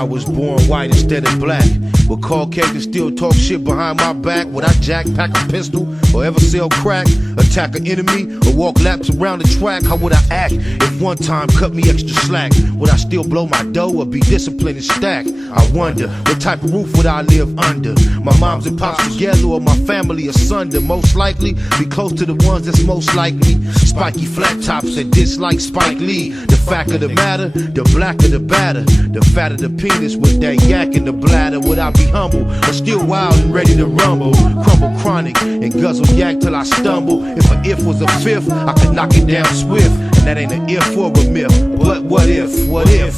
I was born white instead of black. But Caucasians still talk shit behind my back. Would I jack, pack a pistol, or ever sell crack? Attack an enemy, or walk laps around the track? How would I act if one time cut me extra slack? Would I still blow my dough or be disciplined and stack? I wonder, what type of roof would I live under? My moms and pops together or my family asunder? Most likely, be close to the ones that's most likely. Spiky flat tops that dislike Spike Lee. The fact of the matter, the blacker the batter. The fatter the penis with that yak in the bladder. Would I be humble or still wild and ready to rumble? Crumble chronic and guzzle yak till I stumble. If an if was a fifth, I could knock it down swift. And that ain't an if or a myth. But what if, what if?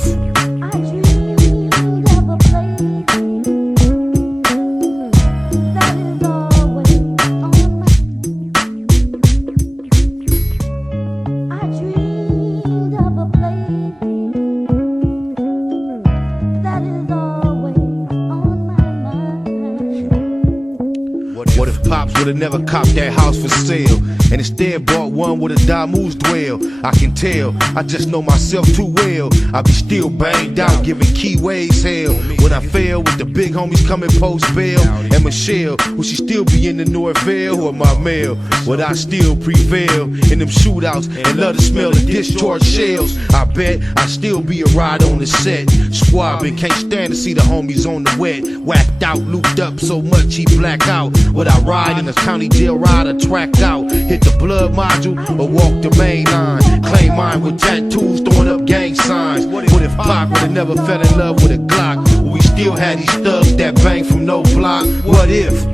What if Pops would've never copped that house for sale, and instead bought one with a Damu's dwell? I can tell, I just know myself too well. I be still banged out, giving keyways hell. When I fail with the big homies coming post bail. And Michelle, will she still be in the Norvell or my mail? Would I still prevail in them shootouts and love to smell the discharged shells? I bet I'd still be a ride on the set. Squabbing, can't stand to see the homies on the wet. Whacked out, looped up so much he black out. Would I ride in a county jail ride or tracked out? Hit the blood module or walk the main line? Claim mine with tattoos, throwing up gang signs. What if Pac would've never fell in love with a Glock? Would we still had these thugs that bang from no block? What if?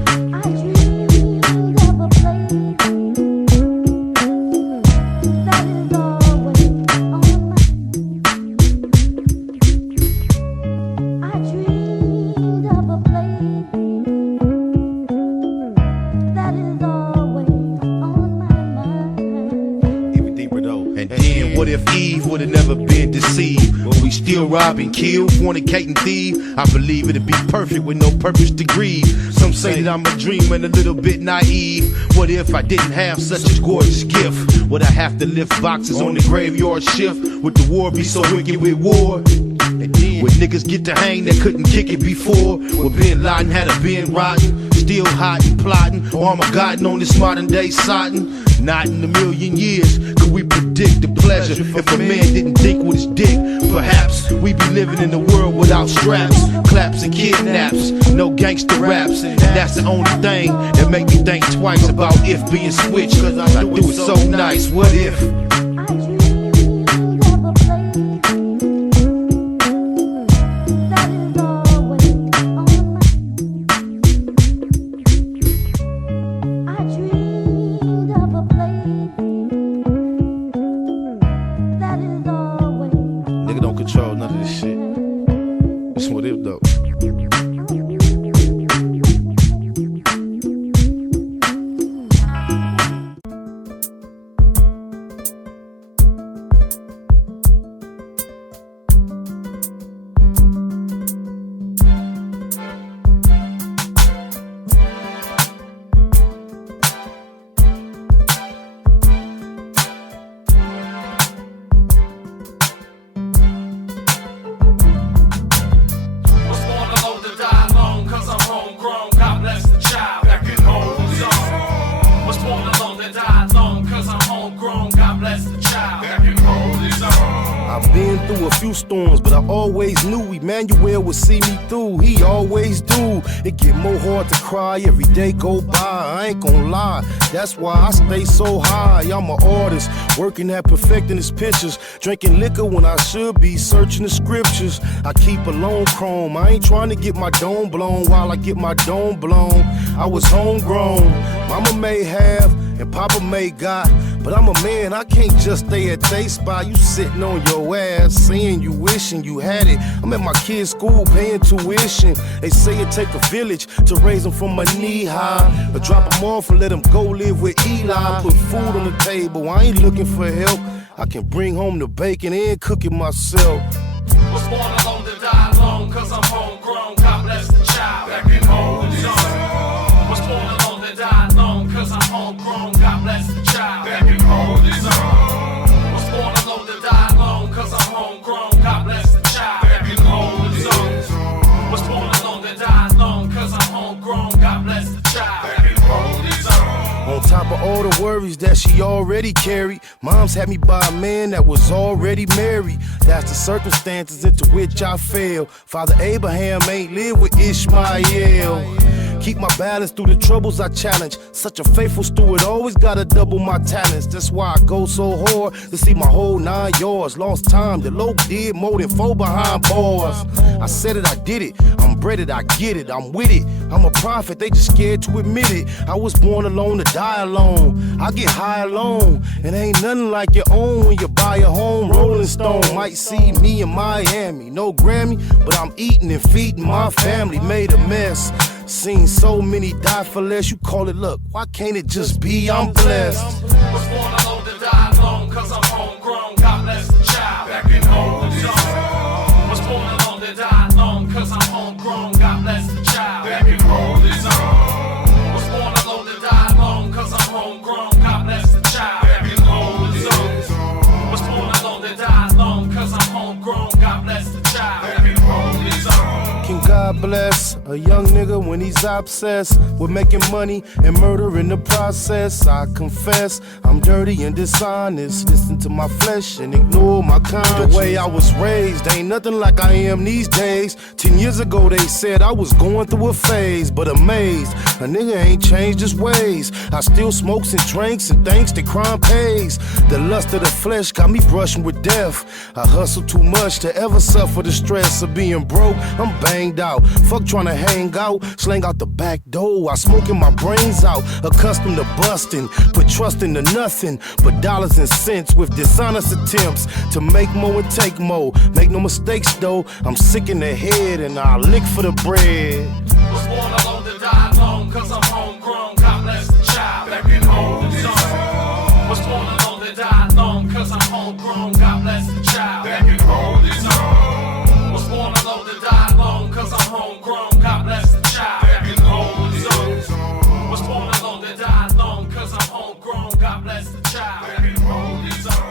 What if Eve would've never been deceived? Would we still rob and kill, fornicate and thieve? I believe it'd be perfect with no purpose to grieve. Some say that I'm a dreamer and a little bit naive. What if I didn't have such a gorgeous gift? Would I have to lift boxes on the graveyard shift? Would the war be so wicked with war? Would niggas get to hang that couldn't kick it before? Would Bin Laden had a been rotten? Still hot and plotting, Armageddon on this modern day sodden? Not in a million years could we predict the pleasure. If a man didn't think with his dick, perhaps we'd be living in a world without straps, claps and kidnaps, no gangster raps. And that's the only thing that make me think twice about if being switched, cause I do it so nice. What if? Nigga don't control none of this shit. That's what if though. I've been through a few storms, but I always knew Emmanuel would see me through. He always do. It get more hard to cry every day go by. I ain't gon' lie, that's why I stay so high. I'm an artist, working at perfecting his pictures, drinking liquor when I should be searching the scriptures. I keep a lone chrome, I ain't trying to get my dome blown while I get my dome blown. I was homegrown, mama may have and papa may got, but I'm a man, I can't just stay at they spot. You sitting on your ass, saying you wishing you had it. I'm at my kid's school paying tuition. They say it take a village to raise them from my knee high, or drop them off and let them go live with Eli. Put food on the table, I ain't looking for help. I can bring home the bacon and cook it myself. Was born alone to die alone, cause I'm homegrown. God bless the child that can hold his own. Was born alone to die alone, cause I'm homegrown. God bless the child that can hold his own. Was born alone to die alone, cause I'm homegrown. God bless the child that can hold his own. top of all the worries that she already carried, mom's had me by a man that was already married. That's the circumstances into which I fell. Father Abraham ain't lived with Ishmael. Keep my balance through the troubles I challenge. Such a faithful steward, always gotta double my talents. That's why I go so hard to see my whole 9 yards. Lost time, the low did more than 4 behind bars. I said it, I did it. I'm breaded, I get it, I'm with it. I'm a prophet, they just scared to admit it. I was born alone to die alone. I get high alone, and ain't nothing like your own when you buy a home. Rolling Stone might see me in Miami. No Grammy, but I'm eating and feeding my family. Made a mess. Seen so many die for less, you call it luck. Why can't it just be I'm blessed? Was born alone to die alone, cause I'm homegrown. God bless the child. Back in home zone. Was born alone to die alone, cause I'm homegrown. God bless the child. Back in home zone. Was born alone to die alone, cause I'm homegrown. God bless the child. Back in home zone. Was born alone to die alone, cause I'm homegrown. God bless the child. Back in home zone. Can God bless a young nigga when he's obsessed with making money and murder in the process? I confess I'm dirty and dishonest. Listen to my flesh and ignore my conscience. The way I was raised ain't nothing like I am these days. 10 years ago they said I was going through a phase, but amazed a nigga ain't changed his ways. I still smokes and drinks and thanks that crime pays. The lust of the flesh got me brushing with death. I hustle too much to ever suffer the stress of being broke. I'm banged out. Fuck tryna hang out, slang out the back door. I smoking my brains out, accustomed to busting. Put trust into nothing but dollars and cents with dishonest attempts to make more and take more. Make no mistakes though, I'm sick in the head and I lick for the bread. Was born alone to die alone, cause I'm homegrown. God bless the child. Back in home zone. Was born alone to die alone, cause I'm homegrown. God bless the child. Back in home zone. Was born alone to die alone, cause I'm homegrown. God bless the child. Back in home zone. Was born alone to die alone, cause I'm homegrown. God bless the child. Back in home zone.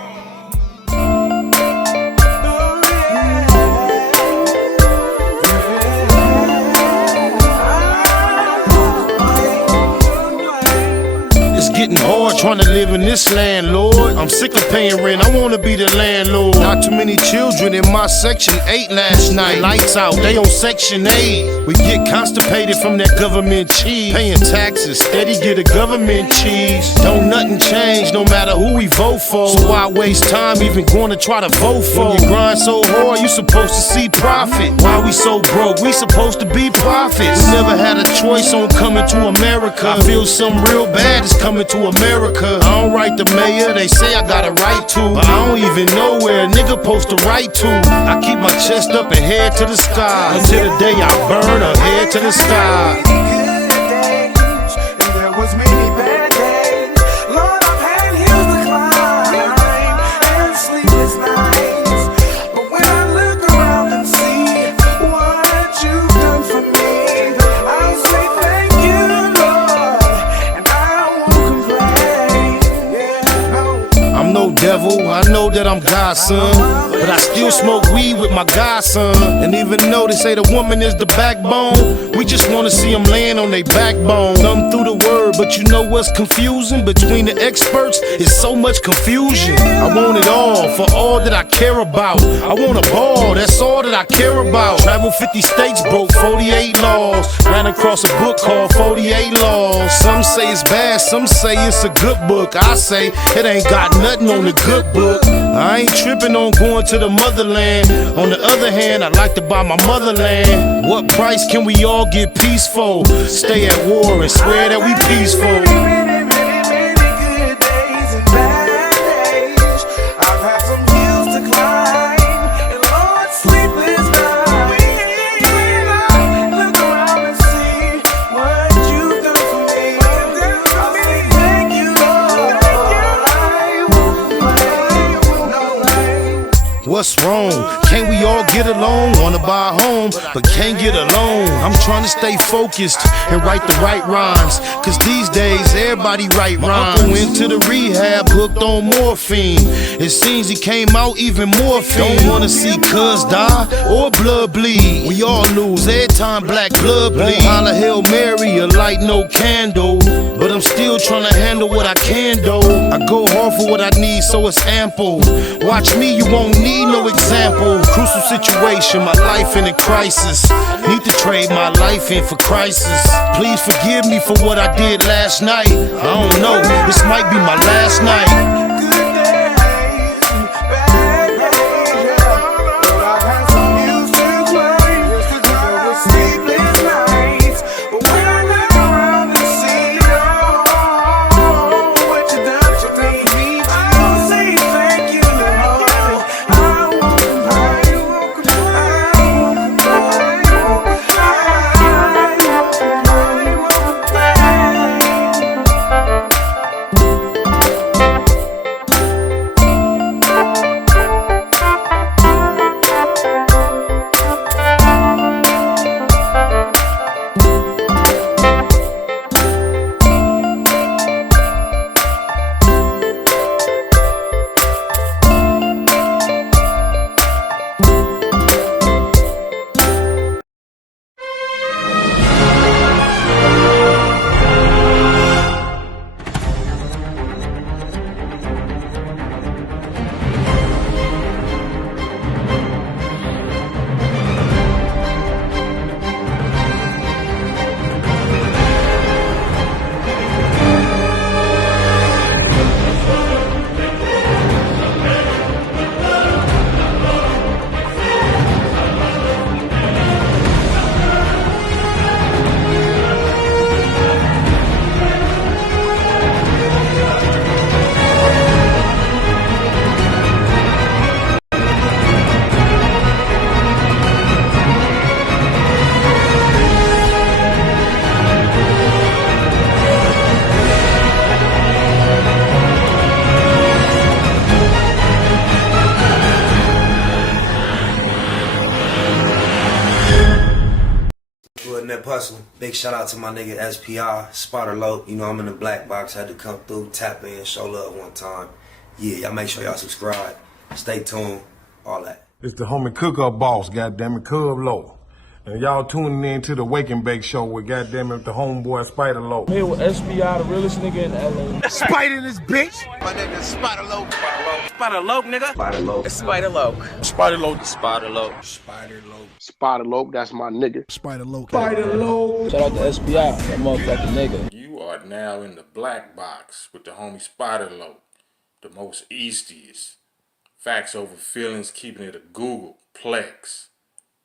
Getting hard trying to live in this land, Lord. I'm sick of paying rent, I wanna be the landlord. Not too many children in my section 8 last night. Lights out, they on section 8. We get constipated from that government cheese. Paying taxes, steady get a government cheese. Don't nothing change no matter who we vote for. So why waste time even going to try to vote for? When you grind so hard, you supposed to see profit. Why we so broke? We supposed to be prophets. We never had a choice on coming to America. I feel something real bad is coming to America. I don't write the mayor, they say I got a right to, but I don't even know where a nigga supposed to write to. I keep my chest up and head to the sky until the day I burn or head to the sky. Good days, and there was many bad days. Lord, I've had hills to climb and sleepless nights. But when I look around and see what you've done for me, I'll say thank you, Lord, and I won't complain. Yeah, no. I'm no devil, I know that I'm God's son, but I still smoke weed with my godson. And even though they say the woman is the backbone, we just wanna see them laying on their backbone. Thumb through the word, but you know what's confusing? Between the experts, it's so much confusion. I want it all, for all that I care about. I want a ball, that's all that I care about. Travel 50 states, broke 48 laws. Ran across a book called 48 Laws. Some say it's bad, some say it's a good book. I say it ain't got nothing on the good book. I ain't tripping on going to the motherland. On the other hand, I like to buy my motherland. What price can we all get peaceful? Stay at war and swear that we peaceful. Many good days and bad days. I've had some hills to climb and Lord, sleepless nights. When I look around and see what you've done for me, I'll say thank you, Lord. I won't complain. What's wrong? Can't we all get along? Wanna buy a home, but can't get along. I'm trying to stay focused and write the right rhymes, cause these days everybody write rhymes. My uncle went to the rehab, hooked on morphine. It seems he came out even more fiend. Don't wanna see cuz die or blood bleed. We all lose every time black blood bleed. Holla Hail Mary, a light no candle, but I'm still trying to handle what I can do. I go hard for what I need, so it's ample. Watch me, you won't need no example. Crucial situation, my life in a crisis. Need to trade my life in for crisis. Please forgive me for what I did last night. I don't know, this might be my last night. Big shout out to my nigga SPI, Spotter Low. You know I'm in the black box, had to come through, tap in, show love one time. Yeah, y'all make sure y'all subscribe. Stay tuned, all that. It's the homie cook-up boss, goddammit, Cub Low. And y'all tuning in to the Wake and Bake Show with goddammit the homeboy Spider Low. I'm here with SPI, the realest nigga in LA. Spider this bitch! My name is Spider Low. Spider Low, nigga. Spider Low. Spider Low. Spider Low. Spider Low. Spider Low. Spider Low, that's my nigga. Spider Low. Spider Low. Shout out to SPI, that motherfucking nigga. You are now in the black box with the homie Spider Low, the most eastiest. Facts over feelings, keeping it a Google Plex.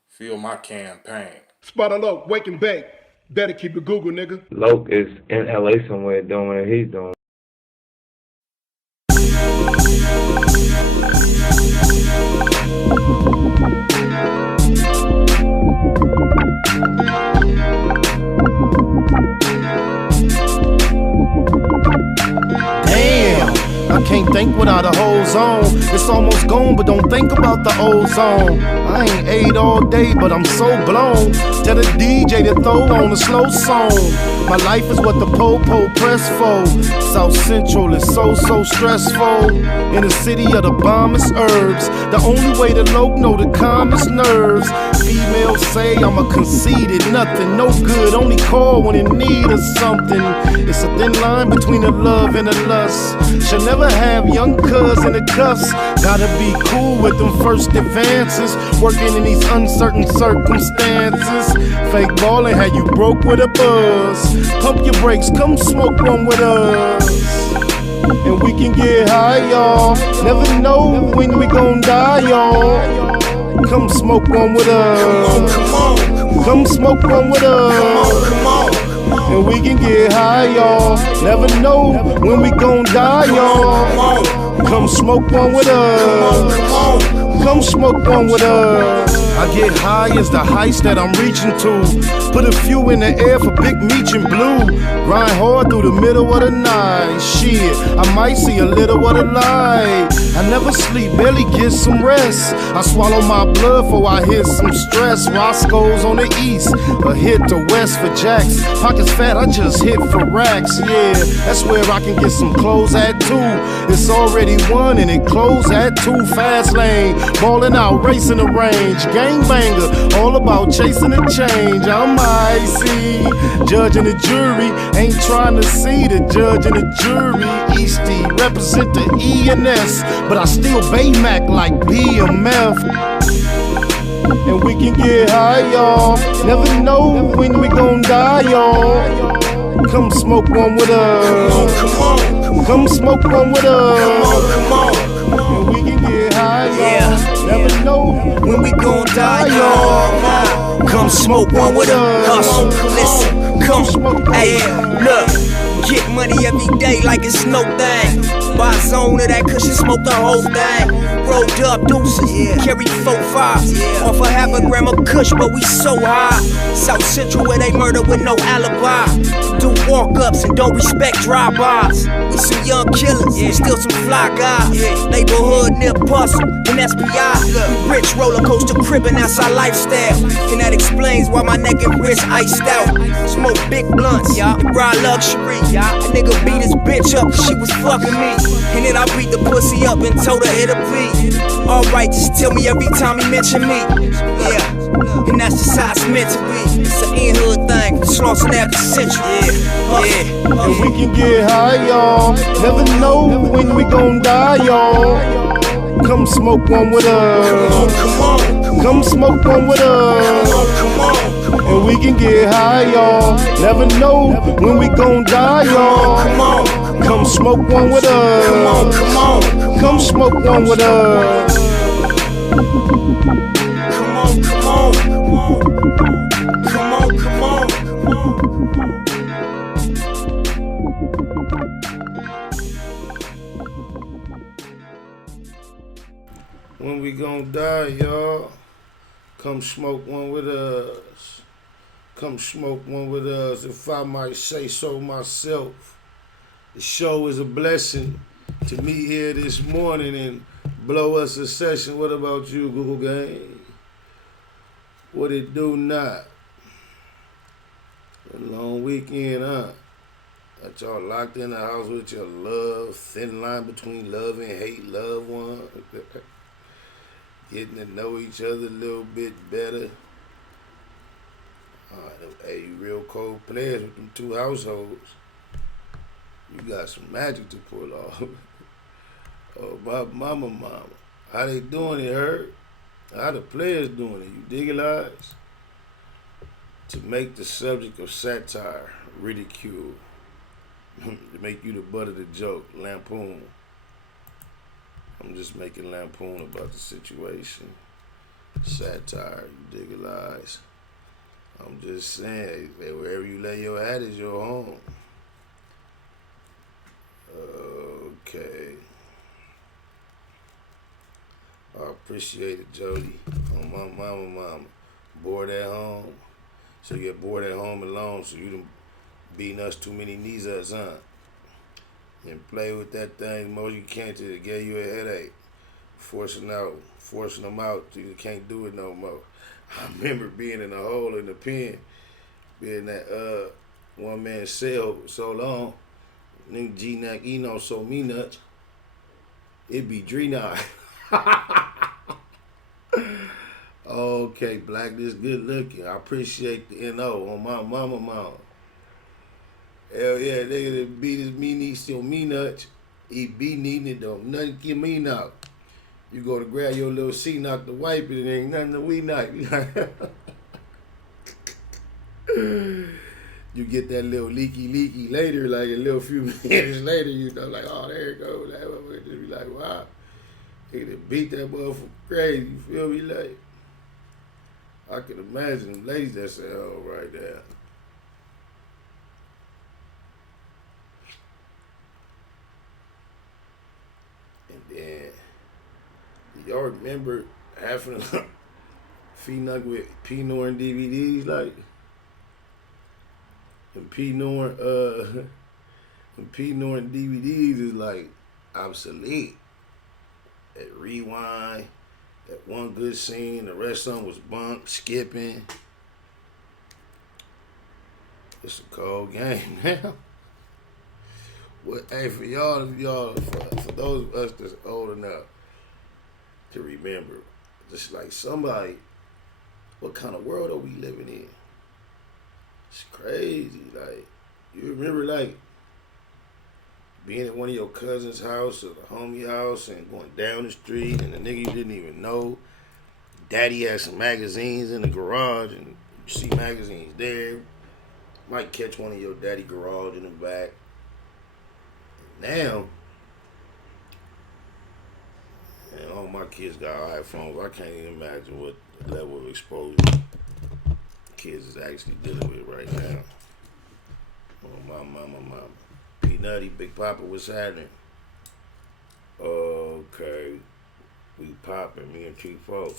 Feel my campaign. Spider Low, Wake and Bake. Better keep it Google, nigga. Loke is in LA somewhere doing what he's doing. I can't think without a whole zone. It's almost gone, but don't think about the old zone. I ain't ate all day, but I'm so blown. Tell the DJ to throw on a slow song. My life is what the po-po press for. South Central is so stressful. In the city of the bombest herbs. The only way to low know the calmest nerves. Females say I'm a conceited nothing, no good, only call when in need of something. It's a thin line between the love and the lust. Should never have young cuz in the cuffs. Gotta be cool with them first advances. Working in these uncertain circumstances. Fake ballin' had you broke with a buzz. Pump your brakes, come smoke one with us. And we can get high, y'all. Never know when we gon' die, y'all. Come smoke one with us. Come smoke one with us. And we can get high, y'all. Never know when we gon' die, y'all. Come smoke one with us. Come smoke one with us. I get high as the heights that I'm reaching to. Put a few in the air for Big Meech and Blue. Grind hard through the middle of the night. Shit, I might see a little of the light. I never sleep, barely get some rest. I swallow my blood before I hit some stress. Roscoe's on the east, a hit to west for jacks. Pockets fat, I just hit for racks. Yeah, that's where I can get some clothes at too. It's already one and it close at 2. Fast lane, ballin' out, racing the range. Gangbanger, all about chasing the change. I'm icy, judge and the jury ain't trying to see the judge and the jury. Eastie represent the E&S, but I still Baymac like BMF. And we can get high, y'all. Never know when we gon' die, y'all. Come smoke one with us. Come smoke one with us. Come on. And we can get high, y'all. Never know When we gon' die, y'all. Come smoke one with us. Listen, come. Hey, look. Get money every day like it's no thing. Buy a zone of that cushion, smoke the whole thing. Rolled up deuces, carry 4-5. Off a half a gram of kush, but we so high. South Central where they murder with no alibi. Do walk-ups and don't respect drive-bys. We some young killers, still some fly guys. Neighborhood near Bustle and SPI. We rich roller coaster cribbing, that's our lifestyle. And that explains why my neck and wrist iced out. Smoke big blunts, and ride luxury. A nigga beat his bitch up cause she was fucking me. And then I beat the pussy up and told her it'll be alright, just tell me every time he mention me. Yeah, and that's just how it's meant to be. It's an in-hood thing, Slauson after century. Yeah. and we can get high, y'all. Never know when we gon' die, y'all. Come smoke one with us. Come smoke one with us. And we can get high, y'all. Never know when we gon' die, y'all. Come smoke one with us. Come smoke one with us. When we gon' die, y'all. Come smoke one with us. Come smoke one with us, if I might say so myself. The show is a blessing to meet here this morning and blow us a session. What about you, Google Gang? What it do not? A long weekend, huh? Got y'all locked in the house with your love, thin line between love and hate, loved one. Getting to know each other a little bit better. Hey, you real cold players with them 2 households. You got some magic to pull off. Oh, my mama. How they doing it, Herb? How the players doing it? You dig it, eyes? To make the subject of satire, ridicule, to make you the butt of the joke, lampoon. I'm just making lampoon about the situation. Satire, you dig it, eyes? I'm just saying, wherever you lay your hat is your home. Okay. I appreciate it, Jody. On my mama. Bored at home. So you get bored at home alone, so you done beating us too many knees us, huh? And play with that thing the most you can till it gave you a headache. Forcing them out till you can't do it no more. I remember being in a hole in the pen, being that one man cell so long, nigga G-Nack Eno so me nuts, it be Dree-Knock. Okay, Black, this good looking. I appreciate the NO on my mama. Hell yeah, nigga that beat his me knee still me nuts. He be needing it though. Nothing give me knock. You go to grab your little C knock to wipe it, and ain't nothing to we knock. You get that little leaky later, like a little few minutes later, you know, like, oh, there it goes. That motherfucker just be like, wow. Nigga beat that motherfucker crazy, you feel me? Like, I can imagine them ladies that say, oh, right there. And then, y'all remember having a Phenuck with Pinor and DVDs? Like, and P Norn, and P Norn DVDs is like obsolete. That Rewind, that one good scene, the rest of them was bunk, skipping. It's a cold game now. Well, hey, for those of us that's old enough to remember, just like somebody, what kind of world are we living in? It's crazy. Like, you remember, like, being at one of your cousin's house or the homie house and going down the street and the nigga you didn't even know, daddy had some magazines in the garage and you see magazines there. Might catch one of your daddy garage in the back. Now, and all my kids got iPhones. I can't even imagine what level of exposure kids is actually dealing with right now. Oh, my mama. P Nutty, Big Papa, what's happening? Okay. We popping, me and Chief Folk.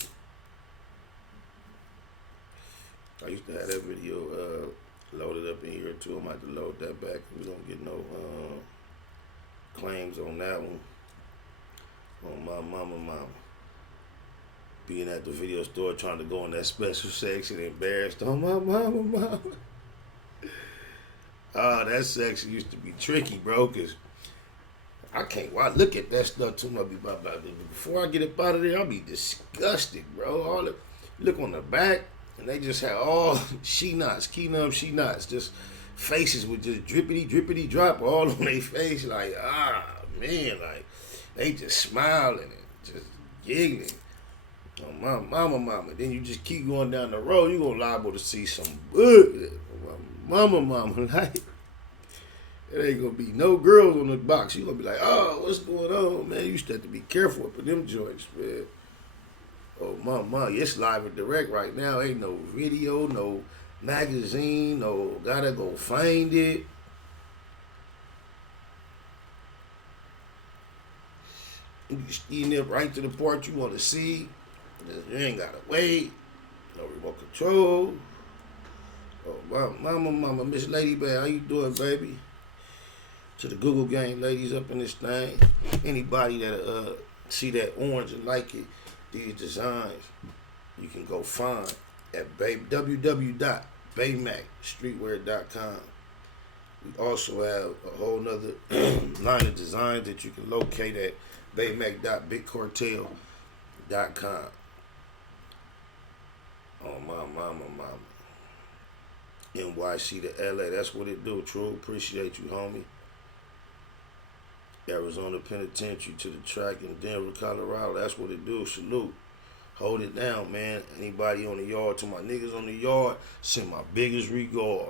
I used to have that video loaded up in here too. I might have to load that back. We don't get no claims on that one. On my mama. Being at the video store trying to go in that special section, embarrassed on my mama. That section used to be tricky, bro, because I look at that stuff too much. Before I get up out of there, I'll be disgusted, bro. Look on the back, and they just had all she knots, just faces with just drippity drop all on their face, like, man, like, they just smiling and just giggling. Oh, my mama. Then you just keep going down the road, you're going to liable to see some mama, like, there ain't going to be no girls on the box. You're going to be like, oh, what's going on, man? You used to have to be careful up in them joints, man. Oh, mama, it's live and direct right now. Ain't no video, no magazine, no gotta go find it. You steam up right to the part you want to see. You ain't gotta wait. No remote control. Oh, mama, Miss Lady Bear, how you doing, baby? To the Google gang ladies up in this thing. Anybody that see that orange and like it, these designs, you can go find at www.baymacstreetwear.com. We also have a whole nother line of designs that you can locate at baymac.bigcartel.com. Oh, my mama. NYC to LA, that's what it do. True, appreciate you, homie. Arizona Penitentiary to the track in Denver, Colorado, that's what it do. Salute. Hold it down, man. Anybody on the yard, to my niggas on the yard, send my biggest regard.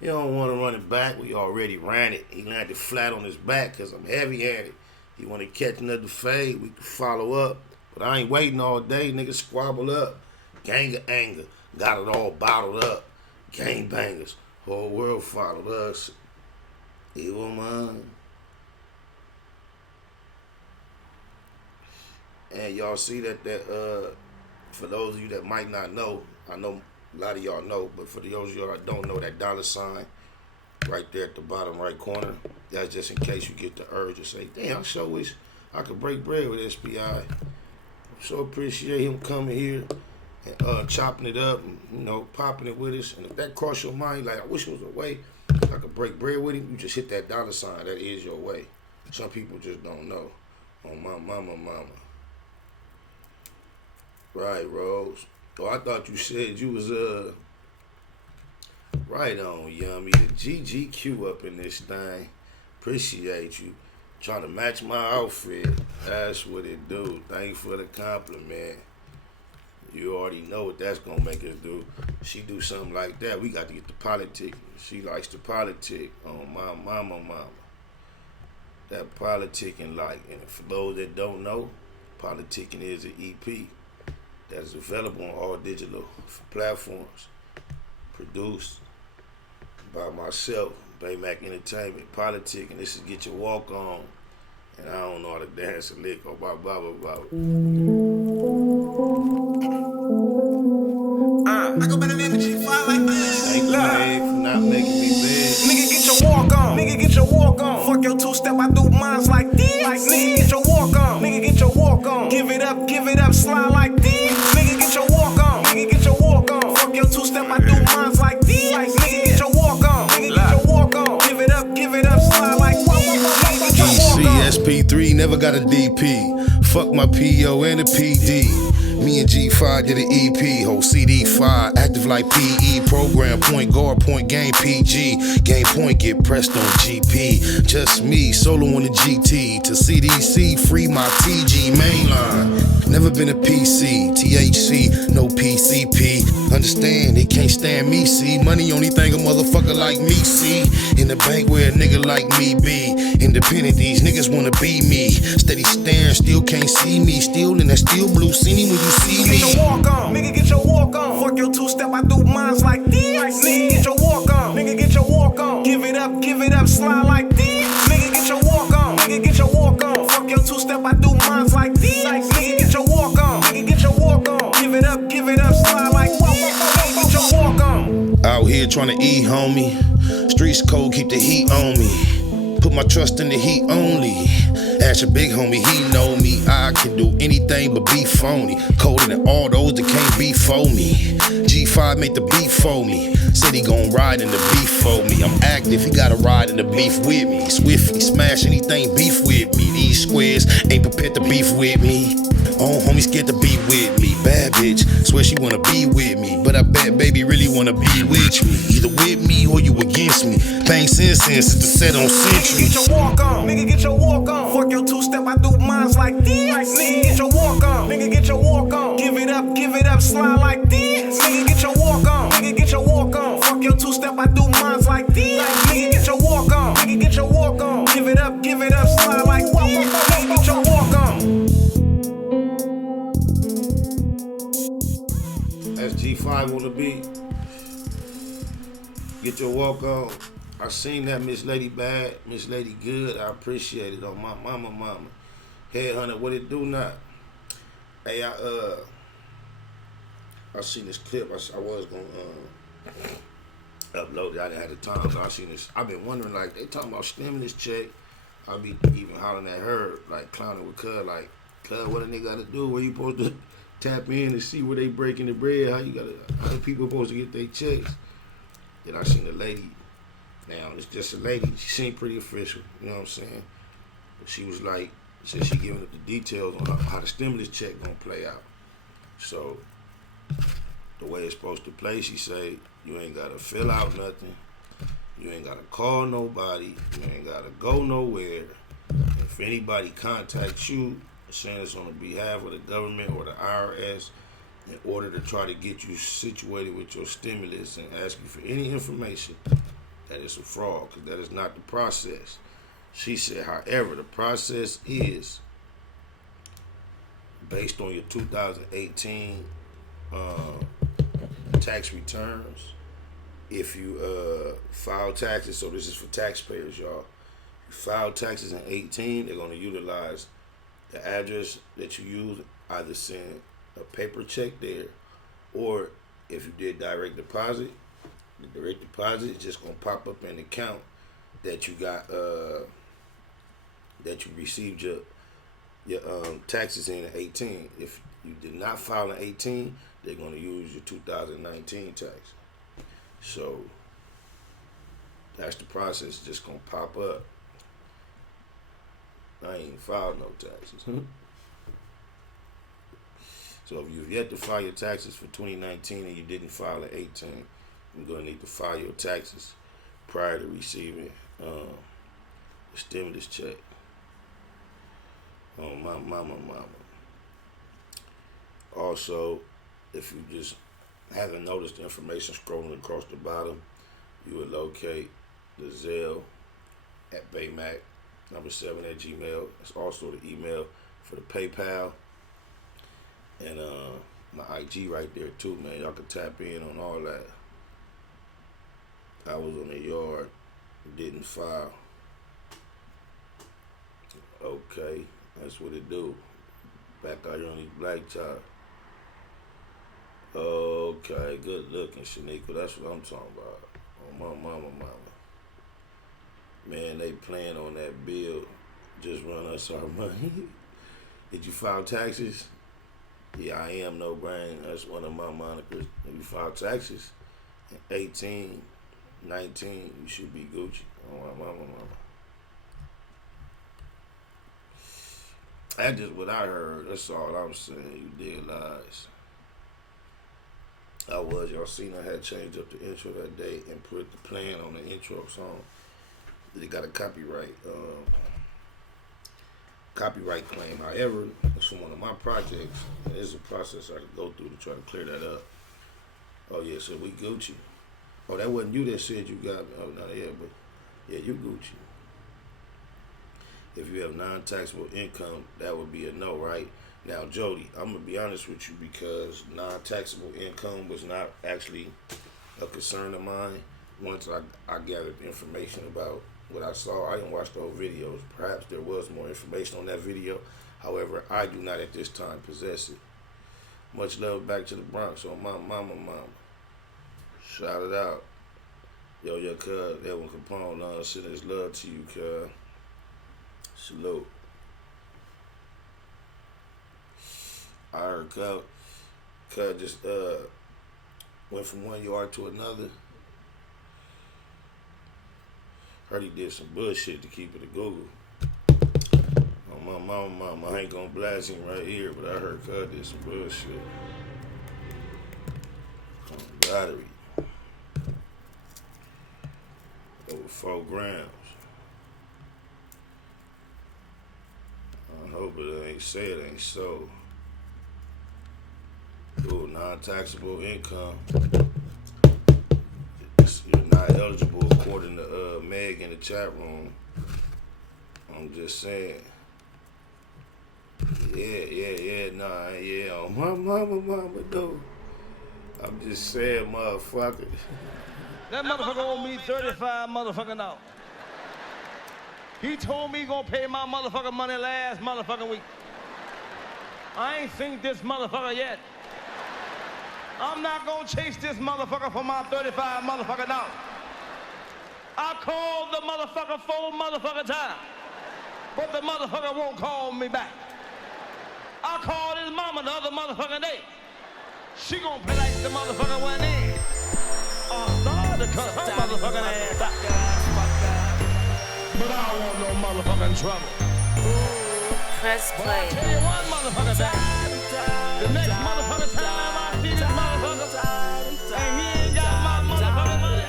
You don't want to run it back. We already ran it. He landed flat on his back because I'm heavy-handed. You want to catch another fade, we can follow up. But I ain't waiting all day. Niggas squabble up. Gang of anger. Got it all bottled up. Gang bangers. Whole world followed us. Evil mind. And y'all see that for those of you that might not know, I know a lot of y'all know, but for those of y'all that don't know, that $ right there at the bottom right corner, that's just in case you get the urge to say, damn, I sure wish I could break bread with SPI. So appreciate him coming here and chopping it up and, popping it with us. And if that cross your mind, like, I wish it was a way I could break bread with him, you just hit that $. That is your way. Some people just don't know. On my mama. Right, Rose. Oh, I thought you said you was right on, Yummy. The GGQ up in this thing. Appreciate you. Trying to match my outfit. That's what it do. Thank you for the compliment. You already know what that's gonna make us do. She do something like that, we got to get the politic. She likes to politic. On my mama. That politicking like. And for those that don't know, politicking is an EP that is available on all digital platforms, produced by myself, Baymac Entertainment, Politic, and this is Get Your Walk On, and I don't know how to dance a lick or blah. I go by the name of G5 like this. Thank you, man, for not making me big. Fuck your two-step, I do mines like this. Nigga, get your walk on. Nigga, get your walk on. Give it up, slide like this. Nigga, get your walk on. Nigga, get your walk on. Fuck your two-step, I do mines like this. Nigga, get your walk on. Nigga, get your walk on. Give it up, slide like this. CSP3 never got a DP. Fuck my PO and the PD. Me and G5 did an EP, whole CD5, active like PE, program, point guard, point game, PG, game point, get pressed on GP, just me, solo on the GT, to CDC, free my TG mainline, never been a PC, THC, no PCP, understand, they can't stand me, see, money only thing a motherfucker like me see, in the bank where a nigga like me be, independent, these niggas wanna be me, steady staring, still can't see me, still in that steel blue, see me when you see me. Get your walk on, nigga, get your walk on. Fuck your two-step, I do mines like this. Nigga, get your walk on, nigga, get your walk on. Give it up, slide like this. Nigga, get your walk on, nigga, get your walk on. Fuck your two-step, I do mines like this. Nigga, get your walk on, nigga, get your walk on. Give it up, slide like this. Get your walk on. Out here trying to eat, homie. Streets cold, keep the heat on me. Put my trust in the heat only. Ask your big homie, he know me. I can do anything but be phony. Colder than all those that can't be for me. G5 made the beat for me. Said he gon' ride in the beef for me. I'm active, he gotta ride in the beef with me. Swiftly smash anything beef with me. These squares ain't prepared to beef with me. Oh, homie scared to be with me. Bad bitch, swear she wanna be with me. But I bet baby really wanna be with me. Either with me or you against me. Thing since the set on century. Nigga, get your walk on. Nigga, get your walk on. Fuck your two-step, I do mines like this. Nigga, get your walk on. Nigga, get your walk on. Give it up, slide like this. Nigga, get your walk on. Nigga, get your walk on. Fuck your two-step, I do mines like this. Nigga, get your walk on. Nigga, get your walk on. Give it up, slide like this. Nigga, get your walk on. That's G5 on the beat. Get your walk on. I seen that Miss Lady bad, Miss Lady good. I appreciate it on my mama. Headhunter, what it do now? Hey, I seen this clip. I was gonna upload it. I didn't have the time, so I seen this. I've been wondering, like, they talking about stimulus check. I be even hollering at her, like clowning with Cuz, like, Cuz, what a nigga gotta do? Where you supposed to tap in and see where they breaking the bread? How the people supposed to get their checks? Then I seen a lady. Now, it's just a lady. She seemed pretty official, you know what I'm saying? But she was like, said she giving up the details on how the stimulus check gonna play out. So, the way it's supposed to play, she say, you ain't gotta fill out nothing. You ain't gotta call nobody. You ain't gotta go nowhere. If anybody contacts you, saying it's on the behalf of the government or the IRS, in order to try to get you situated with your stimulus and ask you for any information, that is a fraud, because that is not the process. She said, however, the process is based on your 2018 tax returns. If you file taxes, so this is for taxpayers, y'all. You file taxes in 18, they're going to utilize the address that you use, either send a paper check there, or if you did direct deposit, the direct deposit is just gonna pop up in the account that you got, that you received your taxes in 18. If you did not file in 18, they're gonna use your 2019 tax. So that's the process. It's just gonna pop up. I ain't filed no taxes. So if you've yet to file your taxes for 2019 and you didn't file in 18, you're going to need to file your taxes prior to receiving the stimulus check. Oh, my mama. Also, if you just haven't noticed the information scrolling across the bottom, you would locate the Zelle at Baymac, number 7 at Gmail. It's also the email for the PayPal. And my IG right there too, man. Y'all can tap in on all that. I was on the yard, didn't file. Okay, that's what it do. Back out here on these black child. Okay, good looking, Shanika. That's what I'm talking about. Oh, my mama. Man, they plan on that bill. Just run us our money. Did you file taxes? Yeah, I am no brain. That's one of my monikers. If you file taxes, 18, 19, you should be Gucci. Oh, my mama. That's just what I heard. That's all I'm saying. You did lies. Y'all seen I had changed up the intro that day and put the plan on the intro song. They got a copyright claim. However, it's from one of my projects. And there's a process I could go through to try to clear that up. Oh yeah, so we Gucci. Oh, that wasn't you that said you got me. Oh no, yeah, but yeah, you Gucci. If you have non-taxable income, that would be a no, right? Now, Jody, I'm gonna be honest with you because non-taxable income was not actually a concern of mine. Once I gathered information about what I saw, I didn't watch the whole videos. Perhaps there was more information on that video. However, I do not at this time possess it. Much love back to the Bronx on my mama. Shout it out. Yo, your cuz, Edwin Capone, sending his love to you, cuz. Salute. I heard cuz just went from one yard to another. Heard he did some bullshit to keep it a Google. On my mama, I ain't gonna blast him right here, but I heard cuz did some bullshit. On battery. Over 4 grams. I hope it ain't said, ain't so. Ooh, non-taxable income. You're not eligible according to Meg in the chat room. I'm just saying. Yeah. Oh, my mama, though. I'm just saying, motherfucker. That motherfucker owe me 35 motherfucking dollars. He told me he gonna pay my motherfucking money last motherfucking week. I ain't seen this motherfucker yet. I'm not gonna chase this motherfucker for my 35 motherfucking dollars. I called the motherfucker 4 motherfucking times, but the motherfucker won't call me back. I called his mama the other motherfucking day. She gonna pay like the motherfucker went in. I started to cut her motherfucking ass out. But I don't want no motherfucking trouble. Press But play. I tell you one motherfucker thing. The next motherfucker time I see this motherfucker, and he ain't got my motherfucking money,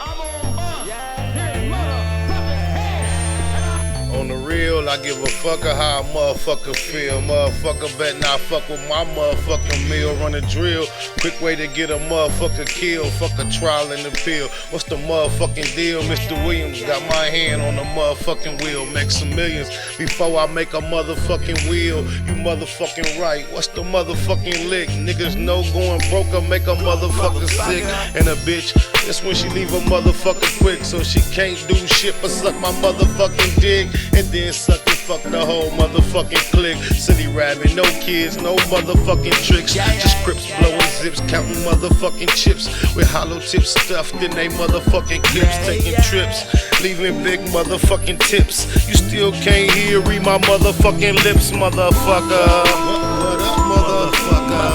I'm gonna bust his motherfucking head. On the real, I give a fuck how a motherfucker feel. Motherfucker bet not fuck with my motherfucking meal. Run a drill, quick way to get a motherfucker killed. Fuck a trial and appeal. What's the motherfucking deal? Mr. Williams got my hand on the motherfucking wheel. Make some millions before I make a motherfucking wheel. You motherfucking right. What's the motherfucking lick? Niggas know going broke or make a motherfucker sick. And a bitch, that's when she leave a motherfucker quick. So she can't do shit but suck my motherfucking dick. And then suck and fuck the whole motherfucking clique. City rabbit, no kids, no motherfucking tricks. Just Crips blowing zips, counting motherfucking chips with hollow tips stuffed in they motherfucking clips. Taking trips, leaving big motherfucking tips. You still can't hear, read my motherfucking lips, motherfucker. What up, motherfucker?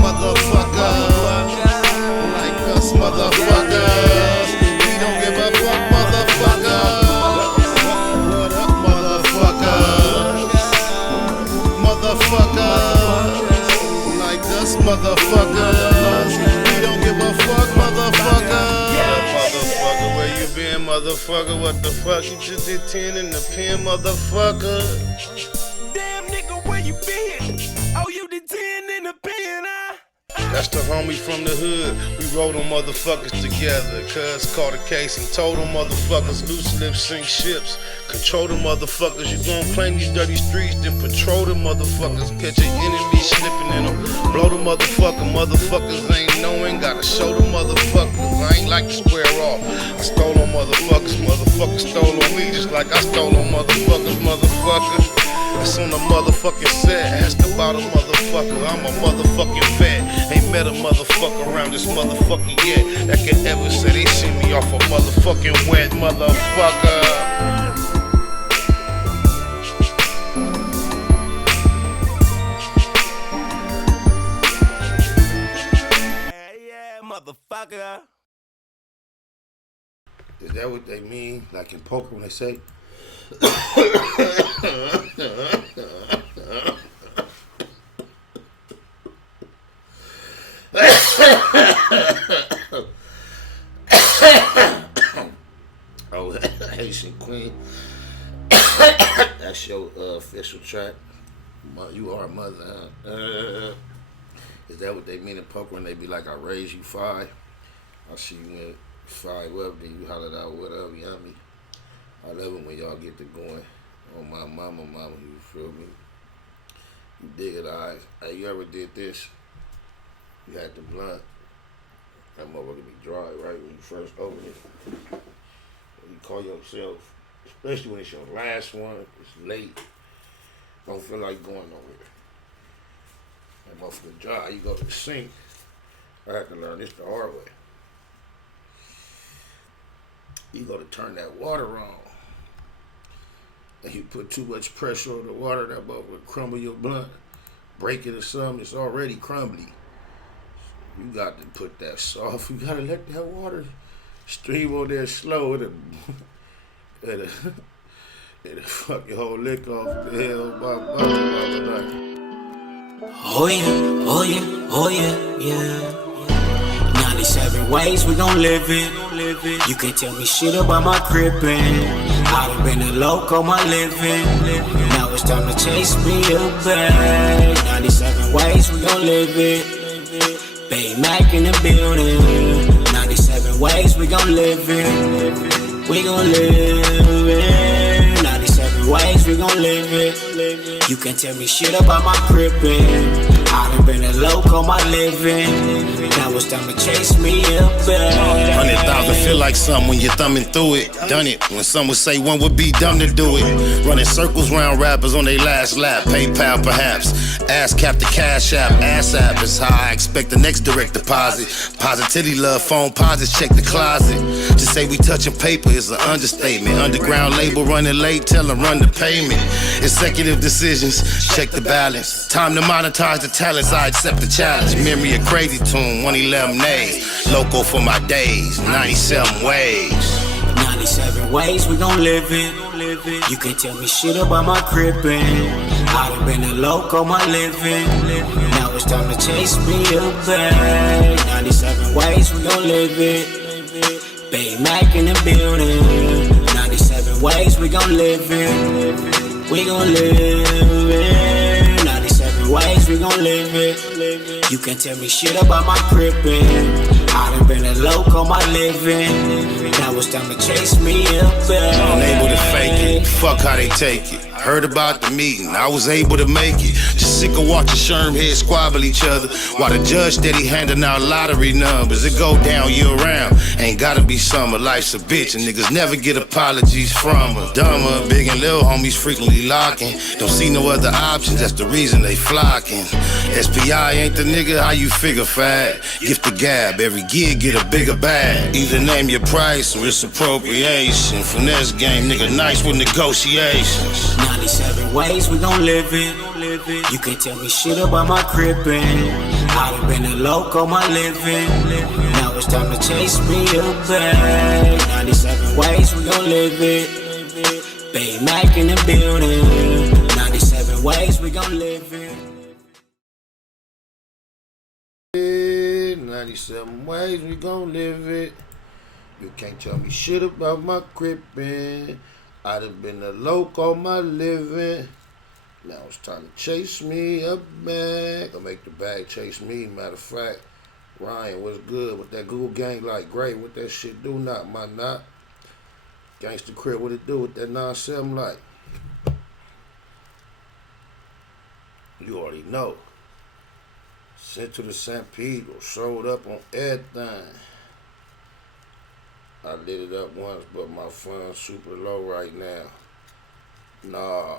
Motherfucker. Like us, motherfuckers. We don't give a fuck, motherfucker. What up, motherfucker? Motherfucker. Like us, motherfuckers. We don't give a fuck, motherfucker. Motherfucker, where you been, motherfucker? What the fuck? You just did 10 in the pen, motherfucker. Damn nigga, where you been? Oh, you did 10 in the pen, huh? That's the homie from the hood. We rolled them motherfuckers together. Cuz caught a case and told them motherfuckers loose lips sink ships. Control the motherfuckers. You gon' claim these dirty streets, then patrol the motherfuckers. Catch an enemy slipping in them. Blow the motherfucker. Motherfuckers ain't knowing. Gotta show the motherfuckers. I ain't like to square off. I stole on motherfuckers. Motherfuckers stole on me just like I stole on motherfuckers. Motherfucker. It's on the motherfucking set. Ask about a motherfucker. I'm a motherfucking vet. Ain't met a motherfucker around this motherfucker yet that can ever say they see me off a motherfucking wet motherfucker. Motherfucker. Is that what they mean? Like in poker when they say? Oh, Haitian Queen. That's your official track. You are a mother, huh? Is that what they mean in poker when they be like, I raised you 5? I see you went 5 up, then you hollered out, what up, yummy? I love it when y'all get to going. Oh, my mama, you feel me? You dig it, eyes. Hey, you ever did this? You had the blunt. That motherfucker be dry, right, when you first open it. You call yourself, especially when it's your last one, it's late. Don't feel like going nowhere. That motherfucker dry, you go to the sink. I had to learn this the hard way. You go to turn that water on. And you put too much pressure on the water, that motherfucker crumble your blunt. Break it or something, it's already crumbly. You got to put that soft, you gotta let that water stream on there slow. It'll fuck your whole lick off the hell, my. Oh yeah, oh yeah, oh yeah, yeah. 97 ways we gon' live it. You can't tell me shit about my crippin'. I done been a loco my living. Now it's time to chase me a bag. 97 ways we gon' live it. Bay Mac in the building. 97 ways we gon' live it. We gon' live it. 97 ways we gon' live it. You can tell me shit about my crippin'. I done been a loco my living. Now it's time to chase me a bag. 100,000 feel like something when you're thumbing through it. Done it when some would say one would be dumb to do it. Running circles round rappers on their last lap. PayPal perhaps. Ass cap the cash app. Ass app is how I expect the next direct deposit. Positivity love phone posits check the closet. To say we touching paper is an understatement. Underground label running late, tell them run the payment. Executive decisions, check the balance. Time to monetize the talents, I accept the challenge. Memory a crazy tune, 111 days. Local for my days, 97 ways. 97 ways we gon' live it. You can't tell me shit about my crippin'. I done been a loco my living. Now it's time to chase me a bag. 97 ways we gon' live it. Bay Mac in the building. 97 ways we gon' live it. We gon' live it. 97 ways we gon' live it. You can't tell me shit about my crippin'. I done been a loco my living. Now it's time to chase me a bag. Unable to fake it, fuck how they take it. Heard about the meeting, I was able to make it. Just sick of watching Sherm heads squabble each other while the judge steady handing out lottery numbers. It go down year round, ain't gotta be summer. Life's a bitch and niggas never get apologies from her. Dumber, big and little homies frequently locking. Don't see no other options, that's the reason they flocking. SPI ain't the nigga, how you figure fat? Gift the gab, every gig get a bigger bag. Either name your price or it's appropriation. Finesse game, nigga nice with negotiations. 97 ways we gon' live it. You can't tell me shit about my crippin'. I done been a loco my living. Now it's time to chase me a bag. 97 ways we gon' live it. Bay Mac in the building. 97 ways we gon' live it. 97 ways we gon' live it. You can't tell me shit about my crippin'. I done been a loco my living. Now it's time to chase me a bag. Or make the bag chase me. Matter of fact, Ryan, what's good? With that Google gang like great. What that shit do not, my not. Gangsta Crib, what it do with that 9-7 like? You already know. Sent to the St. Pedro, showed up on everything. I lit it up once, but my funds super low right now. Nah,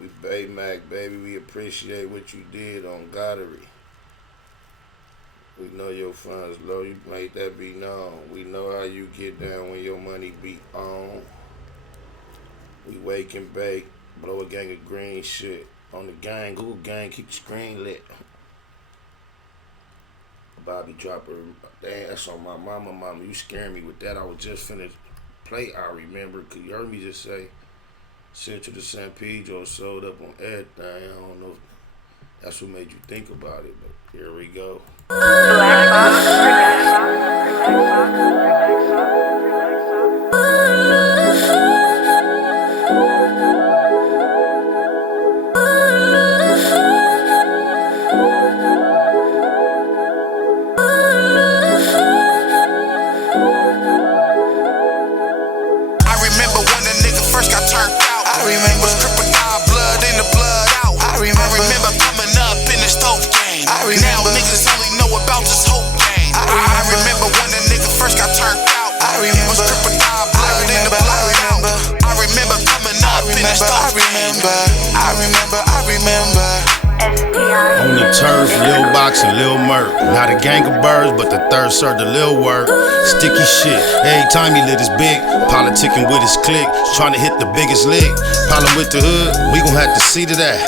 We Bay Mac, baby. We appreciate what you did on Goddery. We know your funds low. You made that be known. We know how you get down when your money be on. We wake and bake. Blow a gang of green shit. On the gang, Google gang, keep the screen lit. Bobby Dropper, damn, that's on my mama. You scaring me with that. I was just finna play, I remember, cause you heard me just say, Central to San Pedro sold up on everything. I don't know if that's what made you think about it, but here we go. On the turf, Lil Box and Lil Merc. Not a gang of birds, but the third served the Lil work. Sticky shit, every time he lit his big. Politicking with his clique, trying to hit the biggest lick. Problem with the hood, we gon' have to see to that.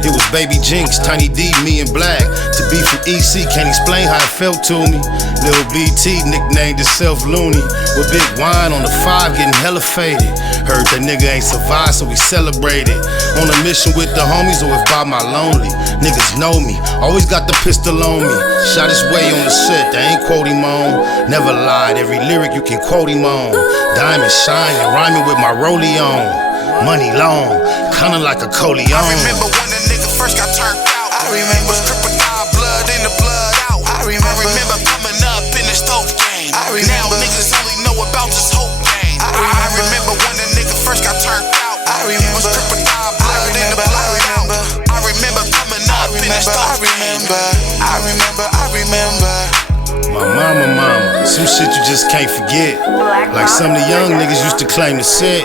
It was Baby Jinx, Tiny D, me and Black. To be from EC, can't explain how it felt to me. Lil BT nicknamed himself Looney. With Big Wine on the 5, getting hella faded. Heard that nigga ain't survived, so we celebrated. On a mission with the homies, or if by my lonely. Niggas know me, always got the pistol on me. Shot his way on the set, they ain't quote him on. Never lied, every lyric you can quote him on. Diamond shining, rhyming with my rollie on. Money long, kinda like a Coleon. I remember when the nigga first got turned out. I remember crocodile blood in the blood out. I remember coming up in the stove game. Now niggas only know about this whole game. I remember when the nigga first got turned out. I remember crocodile blood in the blood out. I remember coming up in the stove game. I remember. My mama, some shit you just can't forget. Like some of the young niggas used to claim to sit.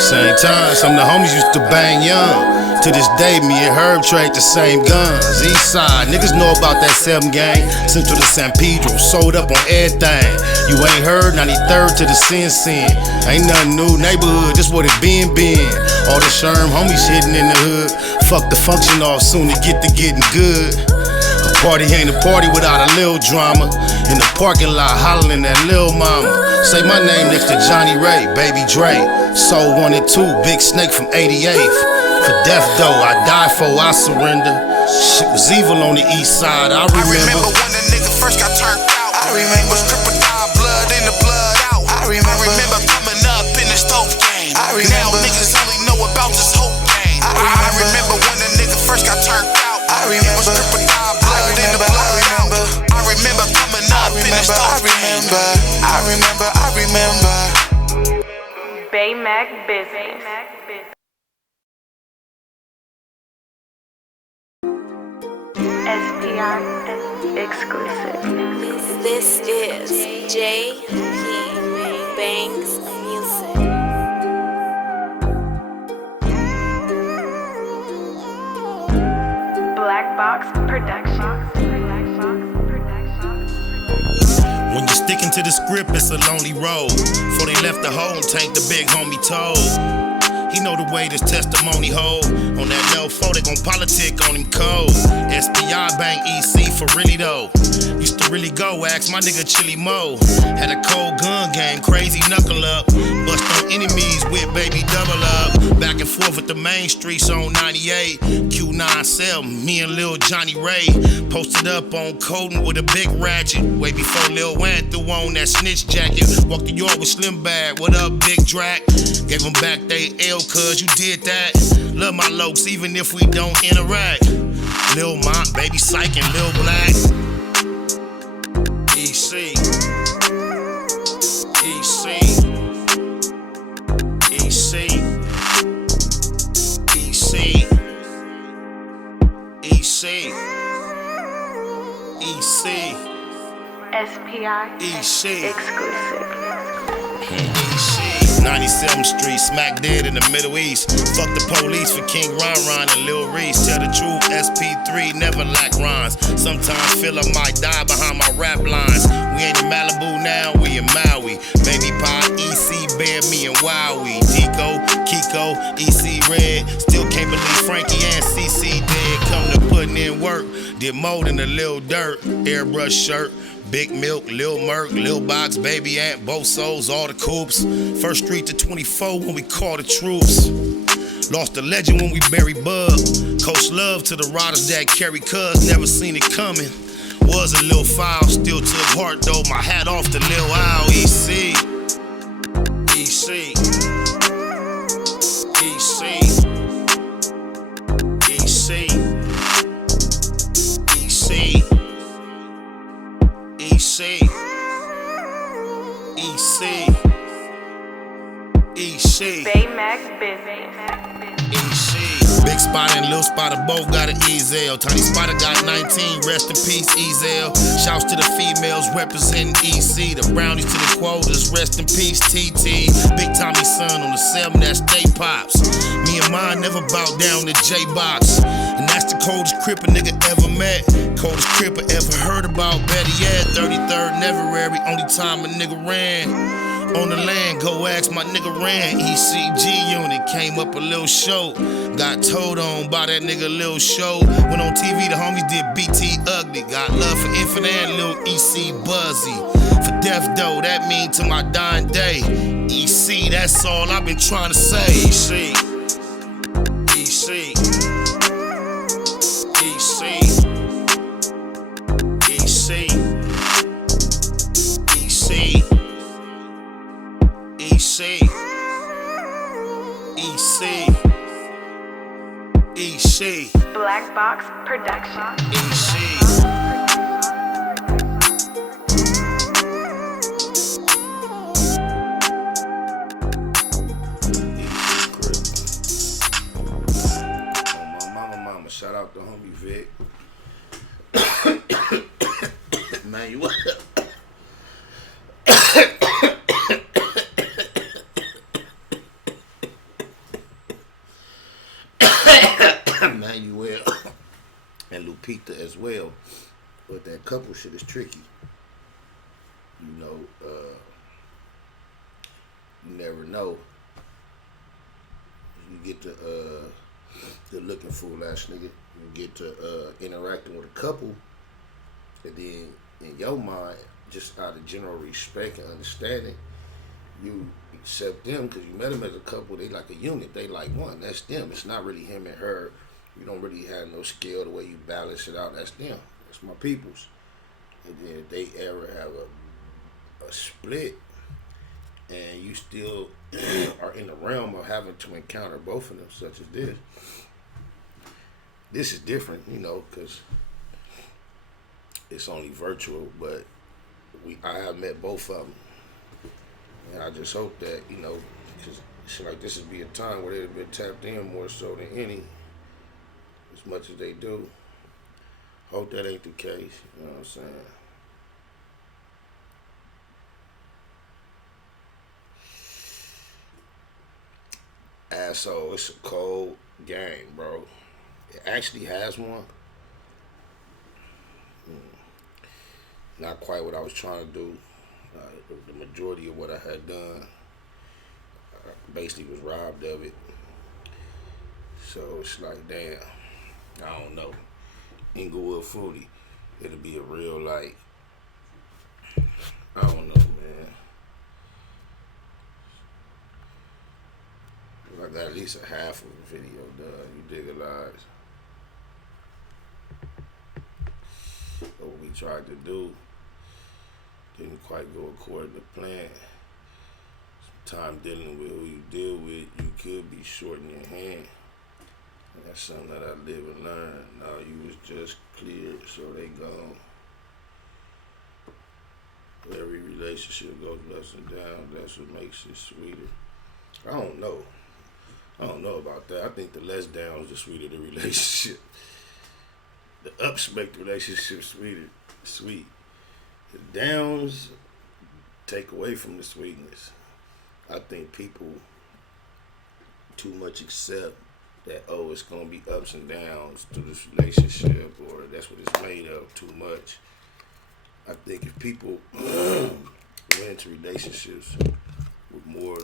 Same time, some of the homies used to bang young. To this day, me and Herb trade the same guns. East side, niggas know about that 7 gang. Central to San Pedro, sold up on everything. You ain't heard, 93rd to the Sin. Ain't nothing new, neighborhood, this what it been. All the Sherm homies hitting in the hood. Fuck the function off soon to get to getting good. A party ain't a party without a little drama. In the parking lot, hollering at Lil Mama. Say my name next to Johnny Ray, Baby Dre. Soul 1 and 2, Big Snake from 88th. For death though, I die for, I surrender. Shit was evil on the east side, I remember when the nigga first got turned out. I remember crocodile blood in the blood out. I remember coming up in the stove game. Now niggas only know about this whole game. I remember when the nigga first got turned out. I remember crocodile blood in the blood out. I remember coming up in the stove game. I remember. Bay Mac Business. SPI exclusive. This is J.P. Banks Music. Black Box Productions. when you're sticking to the script, it's a lonely road. Before they left the hole and tank the big homie told. He know the way this testimony hold. On that low 4, they gon' politic on him cold. SPI Bank EC for really though. Used to really go, ask my nigga Chili Mo. Had a cold gun game, crazy knuckle up. Bust on enemies with baby double up. Back and forth with the main streets on 98. Q97, me and Lil Johnny Ray. Posted up on Colton with a big ratchet. Way before Lil Wayne threw on that snitch jacket. Walked the yard with Slim Bag, what up Big Drac? Gave them back they L cuz you did that. Love my lokes even if we don't interact. Lil Mont, Baby Psych and Lil Black. EC. SPI EC. exclusive. EC. 97th Street, smack dead in the Middle East. Fuck the police for King Ron and Lil Reese. Tell the truth, SP3 never lack rhymes. Sometimes feel I might die behind my rap lines. We ain't in Malibu now, we in Maui. Baby Pie, EC, Bear, me and Wowie. Tico, Kiko, EC Red. Still can't believe Frankie and CC dead. Come to putting in work, did more than a little dirt. Airbrush shirt. Big Milk, Lil Merc, Lil Box, Baby Ant, both souls, all the coops. First Street to 24 when we call the troops. Lost a legend when we buried Bug. Coach love to the riders that carry cuz, never seen it coming. Was a little foul, still took heart though. My hat off to Lil Owl, EC. EC. EC. Baymax Business. Big Spider and Lil Spider both got an Ezel. Tiny Spider got 19, rest in peace, Ezel. Shouts to the females representing EC. The brownies to the quotas, rest in peace, TT. Big Tommy son on the 7, that stay pops. Me and mine never bow down to J-Box. And that's the coldest cripper nigga ever met. Coldest cripper ever heard about, better yet. 33rd Neverary, only time a nigga ran. On the land, go ask my nigga Ran. ECG unit, came up a little show. Got told on by that nigga Lil Show. Went on TV, the homies did BT Ugly. Got love for Infinite and Lil EC Buzzy. For death though, that mean to my dying day. EC, that's all I've been trying to say. EC. EC. EC. Black Box Production. Mama, shout out to homie Vic. Man, you what? Manuel and Lupita as well, but that couple shit is tricky. You know, you never know. You get to the looking fool ass nigga. You get to interacting with a couple, and then in your mind, just out of general respect and understanding, you accept them because you met them as a couple. They like a unit. They like one. That's them. It's not really him and her. You don't really have no skill the way you balance it out. That's them. That's my peoples. And then if they ever have a split and you still are in the realm of having to encounter both of them, such as this is different, you know, because it's only virtual, but I have met both of them. And I just hope that, you know, because shit like this would be a time where they've been tapped in more so than any, as much as they do. Hope that ain't the case, you know what I'm saying? Asshole, it's a cold game, bro. It actually has one. Not quite what I was trying to do. The majority of what I had done, I basically was robbed of it. So it's like, damn, I don't know. Inglewood Fruity, it'll be a real, like, I don't know, man. I got at least a half of the video done, you dig a lot. What we tried to do didn't quite go according to plan. Sometimes dealing with who you deal with, you could be short in your hand. And that's something that I live and learn. Now you was just cleared, so they gone. Every relationship goes ups and down. That's what makes it sweeter. I don't know about that. I think the less downs, the sweeter the relationship. The ups make the relationship sweet. The downs take away from the sweetness. I think people too much accept that, oh, it's gonna be ups and downs to this relationship, or that's what it's made of too much. I think if people went into relationships with more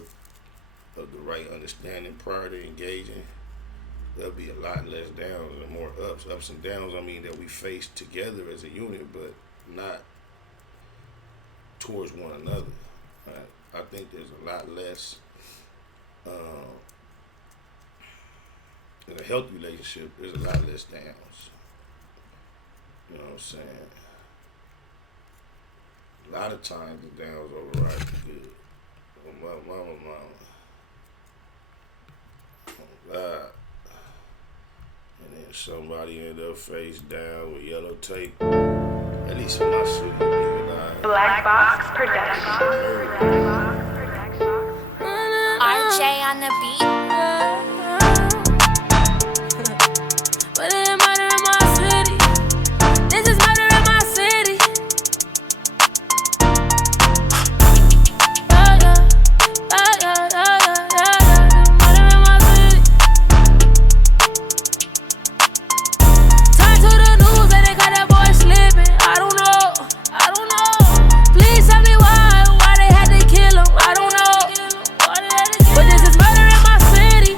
of the right understanding prior to engaging, there'll be a lot less downs and more ups. Ups and downs, I mean, that we face together as a unit, but not towards one another. I think there's a lot less, in a healthy relationship, there's a lot less downs. You know what I'm saying? A lot of times the downs override the good. Oh, mama. Oh, God. And then somebody end up face down with yellow tape. At least in my city, nigga. Black Box Production. RJ on the beat. But it ain't murder in my city. This is murder in my city. Murder in my city. Turn to the news and they got that boy slipping. I don't know. Please tell me why they had to kill him. I don't know. But this is murder in my city.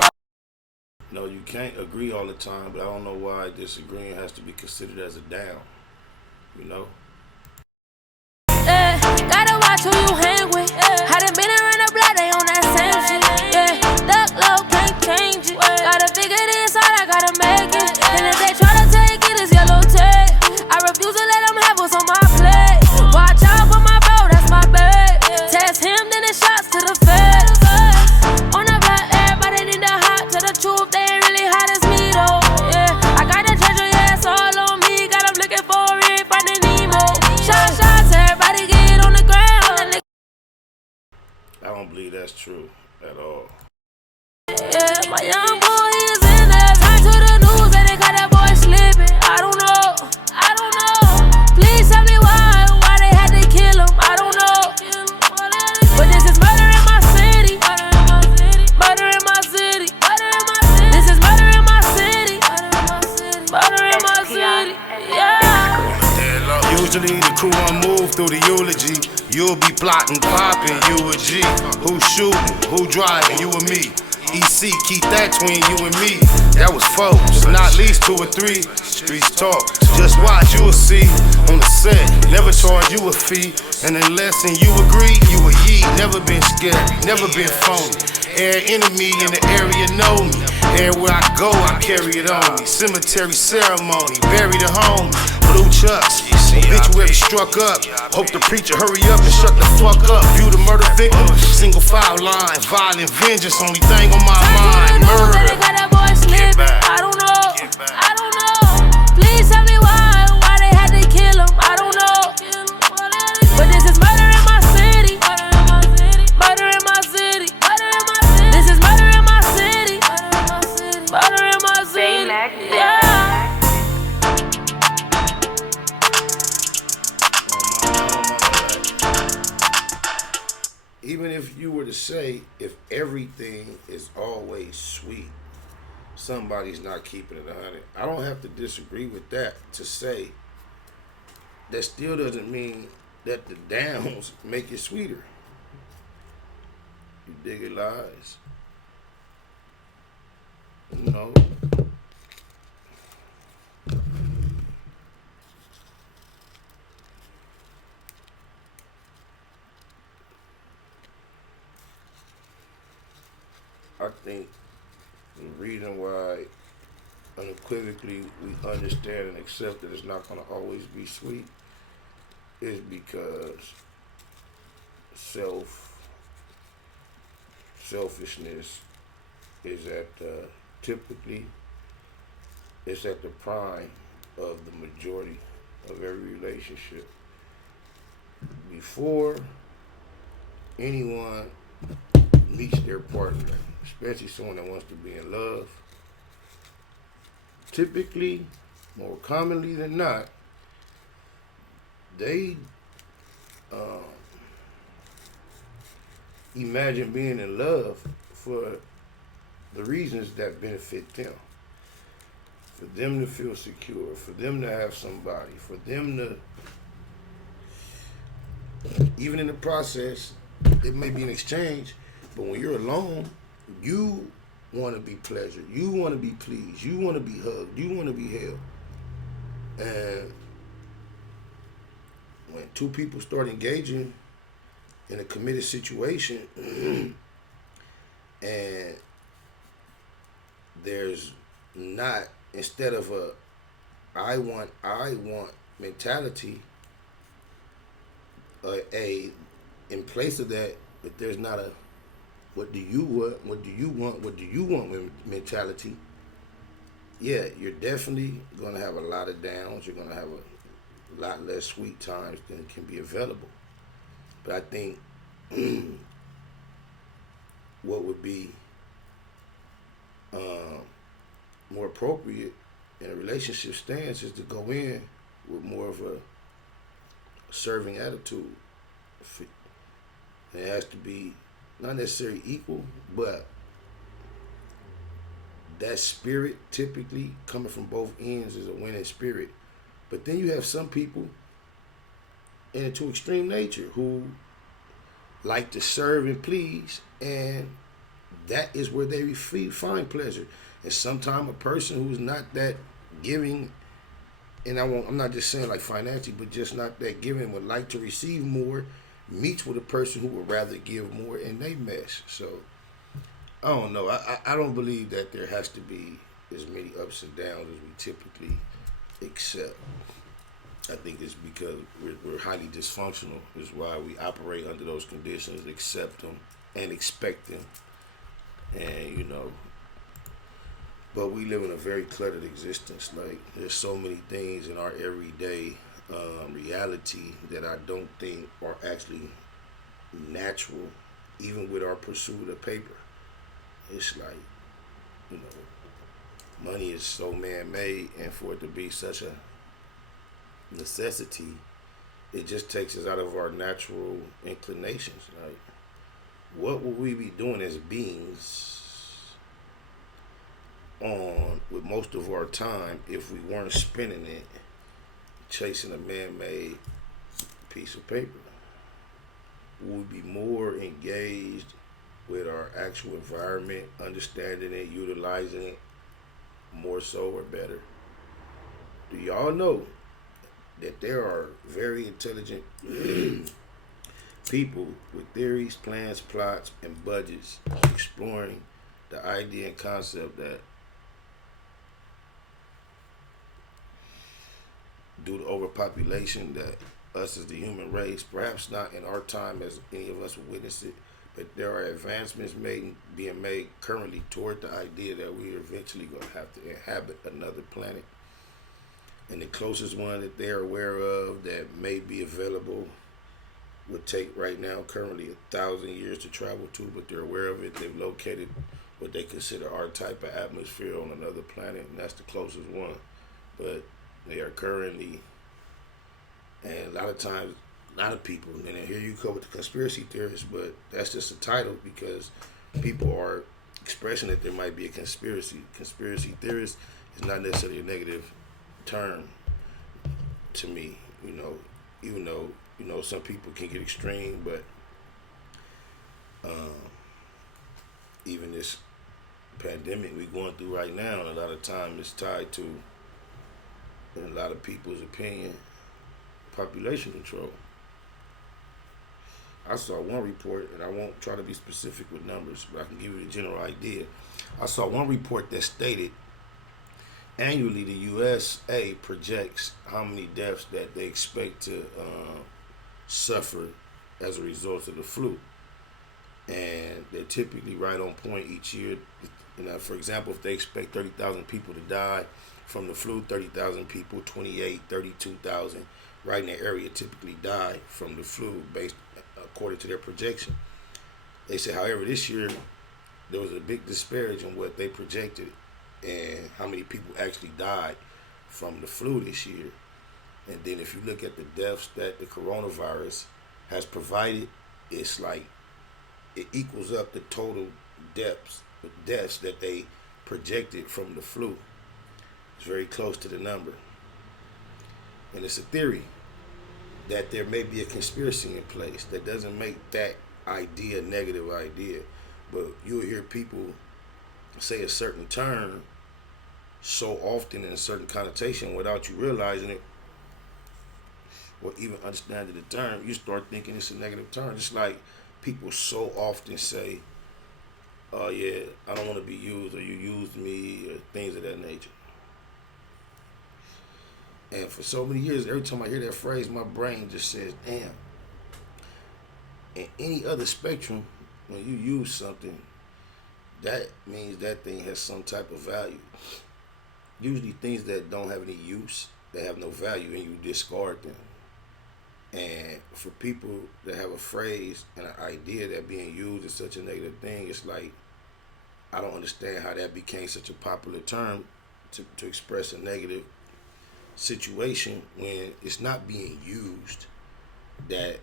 No, you can't agree all the time, but I don't know why disagreeing has to be considered as a down. You know? Yeah, gotta watch who you hang with. Hadn't been around the block, they on that same shit. Yeah, look low, can't change it. Gotta figure this out, I gotta make it. And if they try to take it, it's yellow tape. I refuse to let them have what's on my plate. Watch out for my bro, that's my babe. Test him, then it's shots to the face. On the block, everybody need the hot to the truth. They ain't really hot as me though. Yeah, I got the treasure, yeah, it's all on me. Got them looking for it, finding Nemo. Shots, everybody get on the ground. I don't believe that's true at all. Yeah, my young boy is in there. Turn to the news and they got that boy slipping. I don't know. Please tell me why they had to kill him. I don't know. But this is murder in my city. Murder in my city. This is murder in my city. Murder in my city. Yeah. Usually the crew won't move through the eulogy. You'll be plotting, popping, you a G. Who shooting, who driving, you and me. EC, keep that between you and me. That was folks, not least 2 or 3. Streets talk, just watch, you will see. On the set, never charge you a fee. And unless you agree, you a ye. Never been scared, never been phony. Every enemy in the area know me. Everywhere I go, I carry it on me. Cemetery ceremony, buried at home. Blue chucks, obituary struck up. Hope the preacher hurry up and shut the fuck up. View the murder victim, single file line. Violent vengeance, only thing on my mind. Murder. I don't know. Please tell me why they had to kill him. I don't know. But this is murder in my city. Murder in my city. This is murder in my city. Murder in my city. Yeah. Even if you were to say, if everything is always sweet, somebody's not keeping it 100. I don't have to disagree with that to say that still doesn't mean that the downs make it sweeter. You dig it, lies? No. I think the reason why unequivocally we understand and accept that it's not going to always be sweet is because selfishness is typically it's at the prime of the majority of every relationship. Before anyone meets their partner, especially someone that wants to be in love, typically, more commonly than not, they imagine being in love for the reasons that benefit them. For them to feel secure, for them to have somebody, for them to, even in the process, it may be an exchange, but when you're alone, you want to be pleasured, you want to be pleased, you want to be hugged, you want to be held. And when two people start engaging in a committed situation and there's not, instead of a I want mentality, in place of that, if there's not a what do you want mentality, yeah, you're definitely going to have a lot of downs. You're going to have a lot less sweet times than can be available. But I think what would be more appropriate in a relationship stance is to go in with more of a serving attitude. It has to be not necessarily equal, but that spirit typically coming from both ends is a winning spirit. But then you have some people into extreme nature who like to serve and please, and that is where they find pleasure. And sometimes a person who's not that giving, and I'm not just saying like financially, but just not that giving, would like to receive more, meets with a person who would rather give more, and they mesh. So I don't know. I don't believe that there has to be as many ups and downs as we typically accept. I think it's because we're highly dysfunctional is why we operate under those conditions, accept them, and expect them. And, but we live in a very cluttered existence. Like, there's so many things in our everyday reality that I don't think are actually natural, even with our pursuit of paper. It's like, money is so man-made, and for it to be such a necessity, it just takes us out of our natural inclinations. Like, what would we be doing as beings with most of our time if we weren't spending it chasing a man-made piece of paper? Would we be more engaged with our actual environment, understanding it, utilizing it more so or better? Do y'all know that there are very intelligent people with theories, plans, plots, and budgets exploring the idea and concept that due to overpopulation, that us as the human race, perhaps not in our time as any of us will witness it, but there are advancements being made currently toward the idea that we are eventually going to have to inhabit another planet. And the closest one that they're aware of that may be available would take right now currently 1,000 years to travel to, but they're aware of it. They've located what they consider our type of atmosphere on another planet, and that's the closest one. But they are currently, and a lot of times, a lot of people, and then here you come with the conspiracy theorists, but that's just a title because people are expressing that there might be a conspiracy. Conspiracy theorist is not necessarily a negative term to me, even though, some people can get extreme, but even this pandemic we're going through right now, and a lot of time is tied to, in a lot of people's opinion, population control. I saw one report, and I won't try to be specific with numbers, but I can give you the general idea. I saw one report that stated annually the USA projects how many deaths that they expect to suffer as a result of the flu. And they're typically right on point each year. For example, if they expect 30,000 people to die from the flu, 30,000 people, 28, 32,000 right in the area typically die from the flu based according to their projection. They said, however, this year there was a big disparage in what they projected and how many people actually died from the flu this year. And then if you look at the deaths that the coronavirus has provided, it's like it equals up the total deaths that they projected from the flu. It's very close to the number. And it's a theory that there may be a conspiracy in place that doesn't make that idea a negative idea. But you'll hear people say a certain term so often in a certain connotation without you realizing it or even understanding the term, you start thinking it's a negative term. Just like people so often say, oh yeah, I don't want to be used, or you used me, or things of that nature. And for so many years, every time I hear that phrase, my brain just says, damn. In any other spectrum, when you use something, that means that thing has some type of value. Usually things that don't have any use, they have no value, and you discard them. And for people that have a phrase and an idea that being used is such a negative thing, it's like, I don't understand how that became such a popular term to express a negative situation when it's not being used that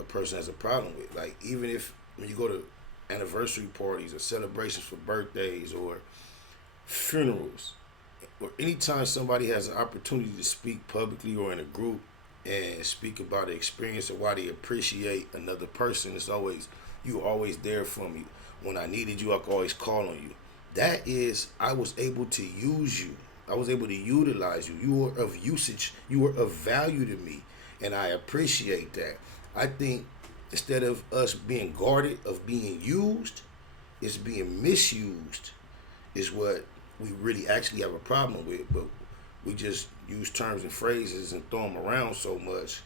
a person has a problem with. Like, even if when you go to anniversary parties or celebrations for birthdays or funerals, or anytime somebody has an opportunity to speak publicly or in a group and speak about the experience of why they appreciate another person, it's always, you were always there for me. When I needed you, I could always call on you. That is, I was able to use you. I was able to utilize you. You were of usage. You were of value to me, and I appreciate that. I think instead of us being guarded of being used, it's being misused is what we really actually have a problem with. But we just use terms and phrases and throw them around so much,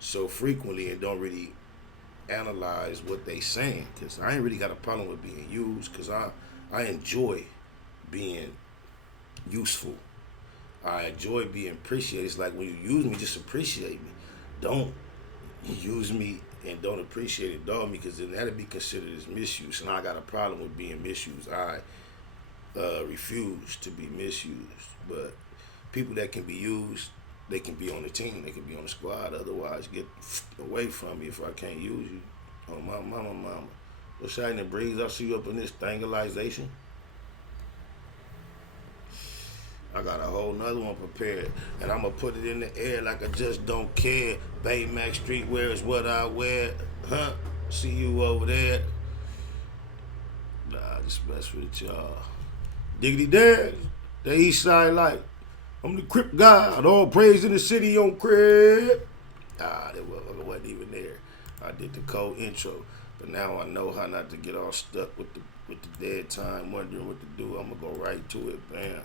so frequently, and don't really analyze what they saying. Because I ain't really got a problem with being used, because I enjoy being useful. I enjoy being appreciated. It's like when you use me, just appreciate me. Don't use me and don't appreciate it, dog me, because then that'll be considered as misuse. And I got a problem with being misused. I refuse to be misused. But people that can be used, they can be on the team, they can be on the squad. Otherwise, get away from me if I can't use you. Oh, my mama. What's happening, Breeze? I see you up in this thingalization. I got a whole nother one prepared, and I'm gonna put it in the air like I just don't care. Baymax streetwear is what I wear. Huh? See you over there. Nah, just mess with y'all. Diggity dash. The east side light. I'm the Crip God. All praise in the city on Crip. That wasn't even there. I did the cold intro, but now I know how not to get all stuck with the dead time, wondering what to do. I'm gonna go right to it, bam.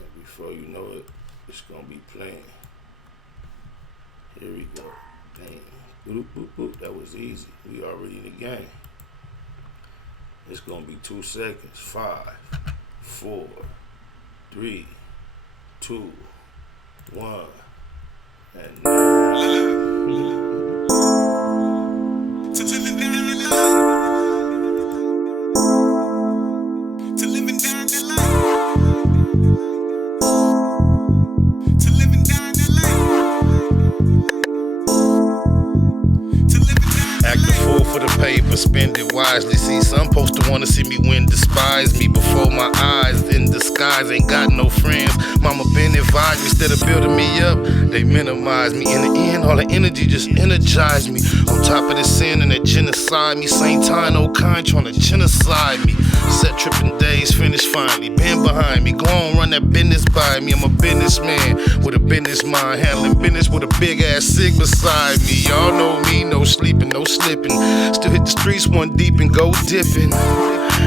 And before you know it, it's gonna be playing. Here we go. Damn. Boop, boop, boop. That was easy. We already in the game. It's gonna be 2 seconds. 5, 4, 3, 2, 1, and now. Paper, spend it wisely. See, some supposed to wanna see me win, despise me before my eyes. In disguise, ain't got no friends. Mama been advised me, instead of building me up, they minimize me. In the end, all the energy just energized me. On top of the sin and that genocide me. Same time, no kind trying to genocide me. Set tripping days, finished finally. Been behind me, go on, run that business by me. I'm a businessman with a business mind, handling business with a big ass cig beside me. Y'all know me, no sleeping, no slipping. Still hit the streets one deep and go dipping.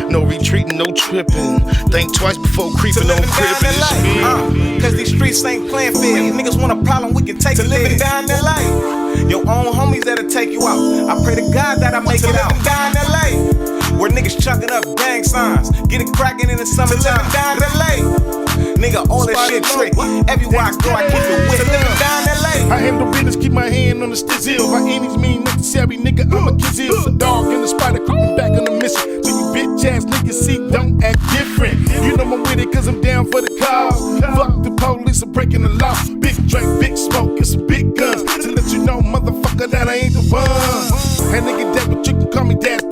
No retreating, no tripping. Think twice before creeping on crippin'. It's cause these streets ain't playing fair. If niggas want a problem, we can take it living down that life. Your own homies that'll take you out. I pray to God that I make it out. Down that life. Where niggas chucking up gang signs. Get it cracking in the summertime. Down that life. Nigga, all that shit trick. Everywhere I go, I keep it with it. Living down that life. I handle business, keep my hand on the stizzle. By any means necessary, nigga, I'm a kizzle. A dog in the spider, creeping back on the mission. So you bitch ass niggas see, don't act different. You know I'm with it, cause I'm down for the cause. Fuck the police, I'm breaking the law. Big drink, big smoke, and some big guns. To let you know, motherfucker, that I ain't the one. Hey nigga, that, but you can call me Dad.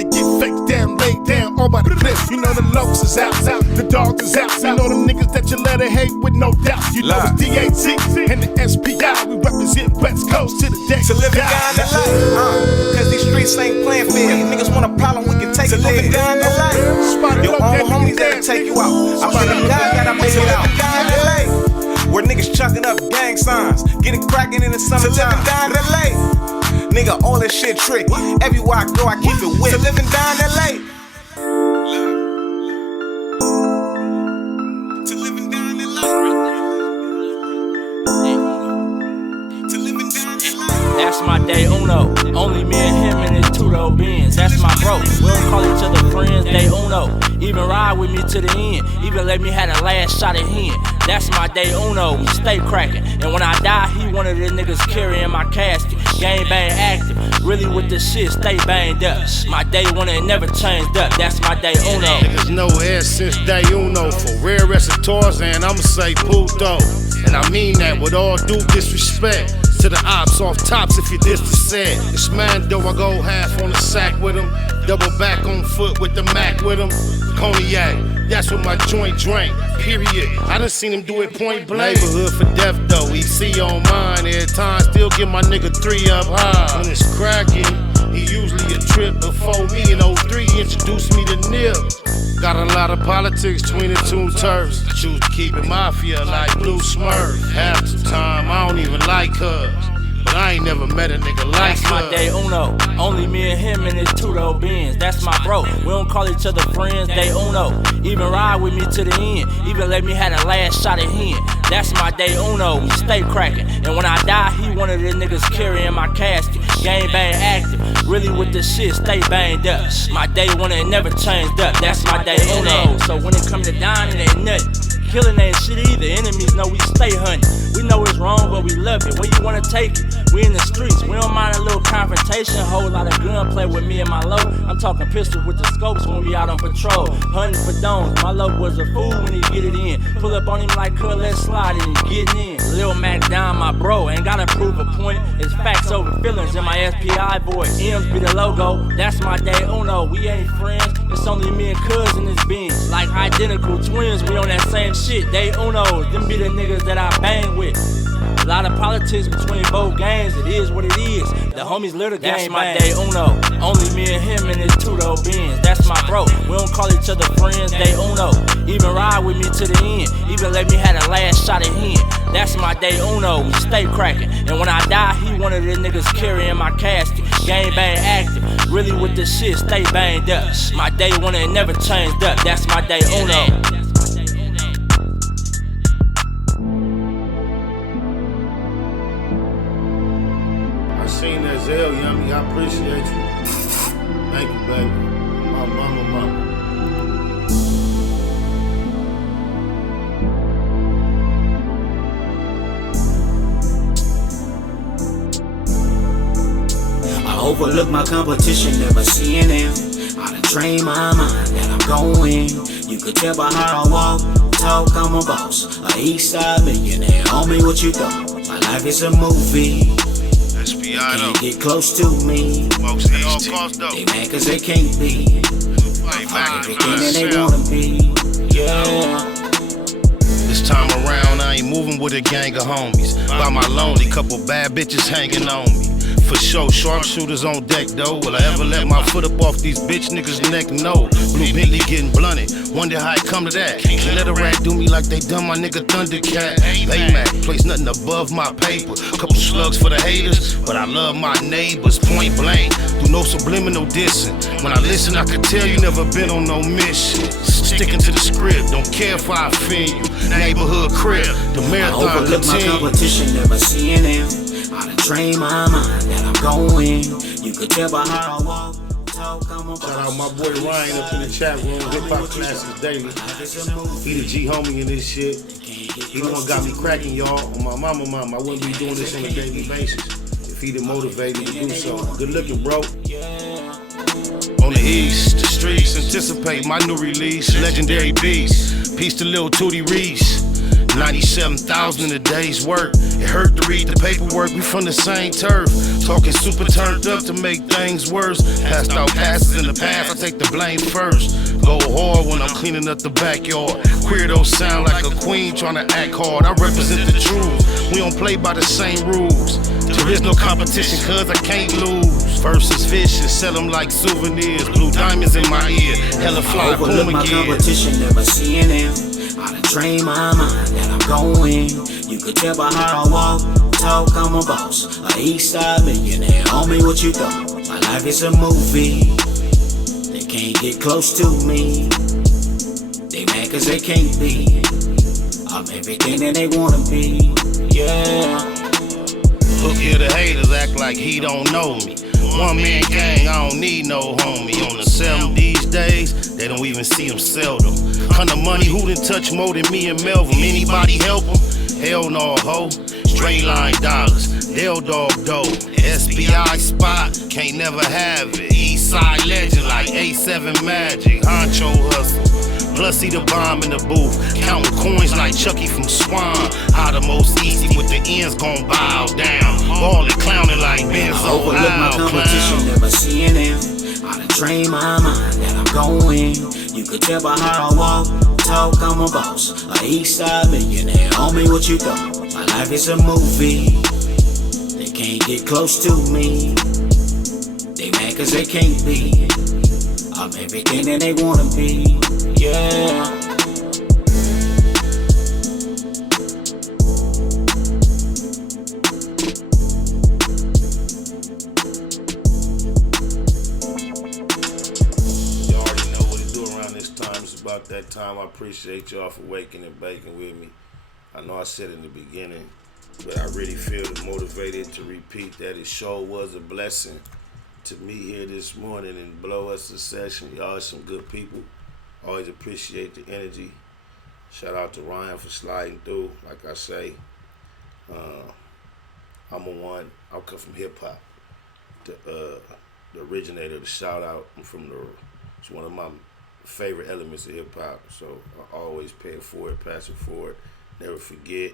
you get faked down, laid down, all by the cliff. You know the lokes is out, the dogs is out. You know them niggas that you let it hate with no doubt. You know it's DAT and the SPI. We represent West Coast to the day. To live and die the life, cause these streets ain't playing fair. You niggas want a problem, we can take it. To live and die the life, your own homies that'll take you out. I pray to God that I make it out. To live and die the life, where niggas chucking up gang signs, getting cracking in the summertime. To live and die the life, nigga, all this shit tricky. Everywhere I go, I keep it with. To live and die the life. That's my day uno. Only me and him in his two-door Benz. That's my bro. We don't call each other friends, day uno. Even ride with me to the end. Even let me have the last shot at him. That's my day uno. We stay cracking. And when I die, he one of the niggas carrying my casket. Game bang active. Really with the shit, stay banged up. My day one ain't never changed up. That's my day uno. Niggas know air since day uno. For rare recitors, and I'ma say puto. And I mean that with all due disrespect to the ops off tops if you diss the set. It's man though, I go half on the sack with him. Double back on foot with the Mac with him. Cognac, that's what my joint drank, period. I done seen him do it point blank. Neighborhood for death though, EC on mine. Every time still give my nigga 3 up high. When it's cracking, he usually a trip before me in 03 introduced me to Nip. Got a lot of politics between the two turfs. Choose to keep it mafia like Blue Smurf. Half the time I don't even like her, but I ain't never met a nigga like That's her. my day uno. Only me and him in his two-door Benz. That's my bro. We don't call each other friends, day uno. Even ride with me to the end. Even let me have the last shot at him. That's my day uno. We stay cracking. And when I die, he one of the niggas carrying my casket. Game bang active. Really with the shit, stay banged up. My day one ain't never changed up. That's my day uno. So when it come to dying, it ain't nothing. Killing ain't shit either. Enemies know we stay hunting. We know it's wrong, but we love it. Where you wanna take it? We in the streets. We don't mind a little confrontation. Whole lot of gunplay with me and my low. I'm talking pistol with the scopes when we out on patrol. Hunting for domes. My low was a fool when he get it in. Pull up on him like cuz, let's slide it and getting in. Lil Mac down, my bro. Ain't gotta prove a point. It's facts over feelings in my SPI voice. M's be the logo. That's my day uno. We ain't friends. It's only me and cuz in this Benz. Like identical twins. We on that same shit. Day unos. Them be the niggas that I bang with. A lot of politics between both gangs, it is what it is. The homies live the game. That's my day uno. Only me and him in his two-door Benz. That's my bro. We don't call each other friends, day uno. Even ride with me to the end. Even let me have the last shot at him. That's my day uno. We stay cracking. And when I die, he one of the niggas carrying my casket. Game bang active. Really with the shit, stay banged up. My day one ain't never changed up. That's my day uno. Seen that Zell, Yummy, I appreciate you. Thank you, baby. My mama. I overlook my competition, never seeing them. I done trained my mind that I'm going. You could tell by how I walk, talk, I'm a boss. A east side millionaire, homie, what you thought? My life is a movie. Can't get close to me. They mad cause they can't be. Everything they wanna be. Yeah. This time around, I ain't moving with a gang of homies. By my lonely, couple bad bitches hanging on me. For sure, sharpshooters on deck though. Will I ever let my foot up off these bitch niggas' neck? No. Blue Bentley getting blunted. Wonder how it come to that. Can't let a rat do me like they done my nigga Thundercat. Baymax, place nothing above my paper. Couple slugs for the haters, but I love my neighbors. Point blank, do no subliminal dissing. When I listen, I can tell you never been on no mission. Sticking to the script, don't care if I offend you. Neighborhood crib, the marathon I overlook my competition, never seeing them. I done trained my mind that I'm going. You could tell by how I walk, talk, I'm a boss. Shout out my boy Ryan up in the chat room, Hip Hop Classics Daily. He the G homie in this shit. He the one got me cracking, y'all. On my mama, I wouldn't be doing this on a daily basis if he didn't motivate me to do so. Good looking, bro. On the east, the streets anticipate my new release. Legendary beast. Peace to Lil Tootie Reese. 97,000 in a day's work. It hurt to read the paperwork, we from the same turf. Talking super turned up to make things worse. Passed out passes in the past, I take the blame first. Go hard when I'm cleaning up the backyard. Queerdos sound like a queen trying to act hard. I represent the truth, we don't play by the same rules. There is no competition cause I can't lose. Versus vicious, sell them like souvenirs. Blue diamonds in my ear, hella fly, Overlook boom my again. competition, never seeing them. I done trained my mind that I'm going. You could tell by how I walk, talk, I'm a boss. A east side millionaire, homie, what you thought? My life is a movie. They can't get close to me. They mad cause they can't be. I'm everything that they wanna be, yeah. Look here, the haters act like he don't know me. One man gang, I don't need no homie. On the 7 these days, they don't even see him seldom. Kind of money, who done touch more than me and Melvin? Anybody help him? Hell no, ho. Straight line dollars, they'll dog dough. SBI spot, can't never have it. East side legend like A7 Magic. Honcho hustle. Plus he the bomb in the booth, counting coins like Chucky from Swan. How the most easy with the ends gon' bow down. Ballin', clowning like Benzo. Overlook my competition, never seeing them. I done trained my mind that I'm going. You could tell by how I walk, talk, I'm a boss. A east side millionaire, homie, what you thought? My life is a movie. They can't get close to me. They mad cause they can't be. I'm everything that they wanna be, yeah. About that time, I appreciate y'all for waking and baking with me. I know I said in the beginning, but I really feel motivated to repeat that it sure was a blessing to meet here this morning and blow us a session. Y'all are some good people. Always appreciate the energy. Shout out to Ryan for sliding through. Like I say, I'm I come from hip hop. The originator, the shout out, it's one of my favorite elements of hip hop, so I always pay it forward, pass it forward, never forget.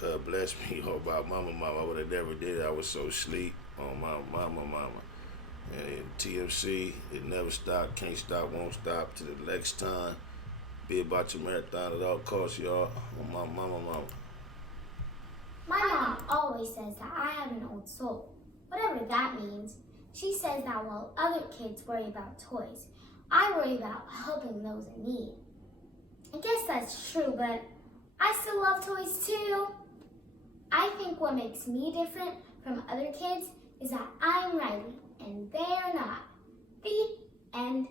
God bless me about mama. I would have never did it. I was so sleep on my mama. And TMC, it never stopped, can't stop, won't stop. To the next time, be about your marathon at all costs, y'all. On my mama. My mom always says that I have an old soul, whatever that means. She says that while other kids worry about toys, I worry about helping those in need. I guess that's true, but I still love toys too. I think what makes me different from other kids is that I'm Riley and they're not. The end.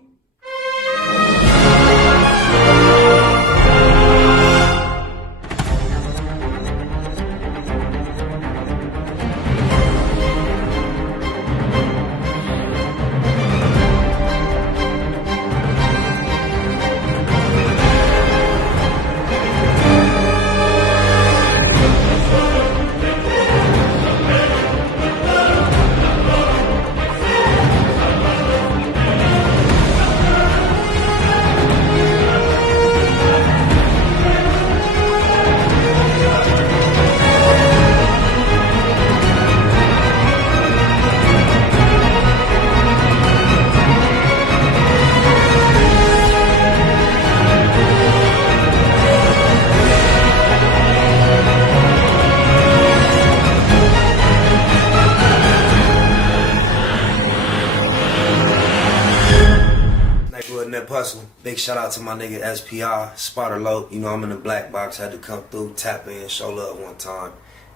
Big shout out to my nigga SPI, Spotter Low. You know I'm in the black box, had to come through, tap in, show love one time.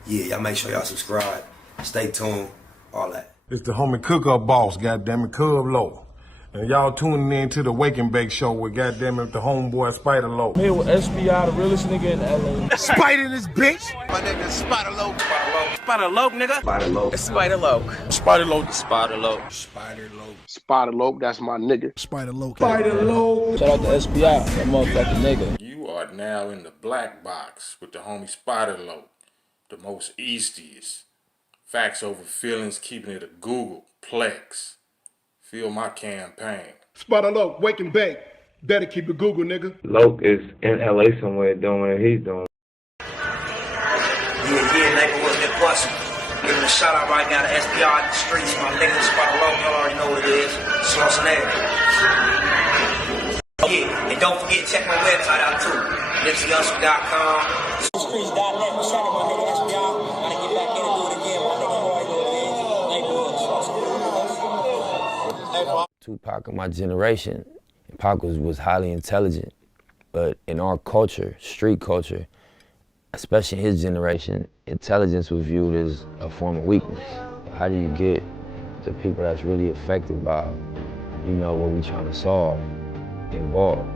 Yeah, y'all make sure y'all subscribe. Stay tuned, all that. It's the homie cook-up boss, goddammit, Cub Low. And y'all tuning in to the Wake and Bake show with goddammit the homeboy Spider Low. I'm here with SPI, the realest nigga in LA. Spider this bitch. My nigga is Spider Low. Spider Low, nigga. Spider Low. Spider Low. Spider Low. Spider Low. Spider Low. Spider Low, that's my nigga. Spider Low. Spider Low. Shout out to SPI, that motherfucking nigga. You are now in the black box with the homie Spider Low, the most eastiest. Facts over feelings, keeping it a Google Plex. Feel my campaign. Spider Low, wake and bake. Better keep it Google, nigga. Loke is in LA somewhere doing what he's doing. Yeah, neighborhood that bustin'. Giving a shout out right now to SPR in the streets. My nigga, Spot Low, y'all already know what it is. Schwarzenegger. Yeah, and don't forget to check my website out too. NipseyHustle.com. Streets.net. Shout out my nigga SPR. Gotta get back in and do it again. My nigga, you already know what it is. Tupac of my generation, Pac was highly intelligent, but in our culture, street culture, especially in his generation, intelligence was viewed as a form of weakness. How do you get the people that's really affected by, what we're trying to solve involved?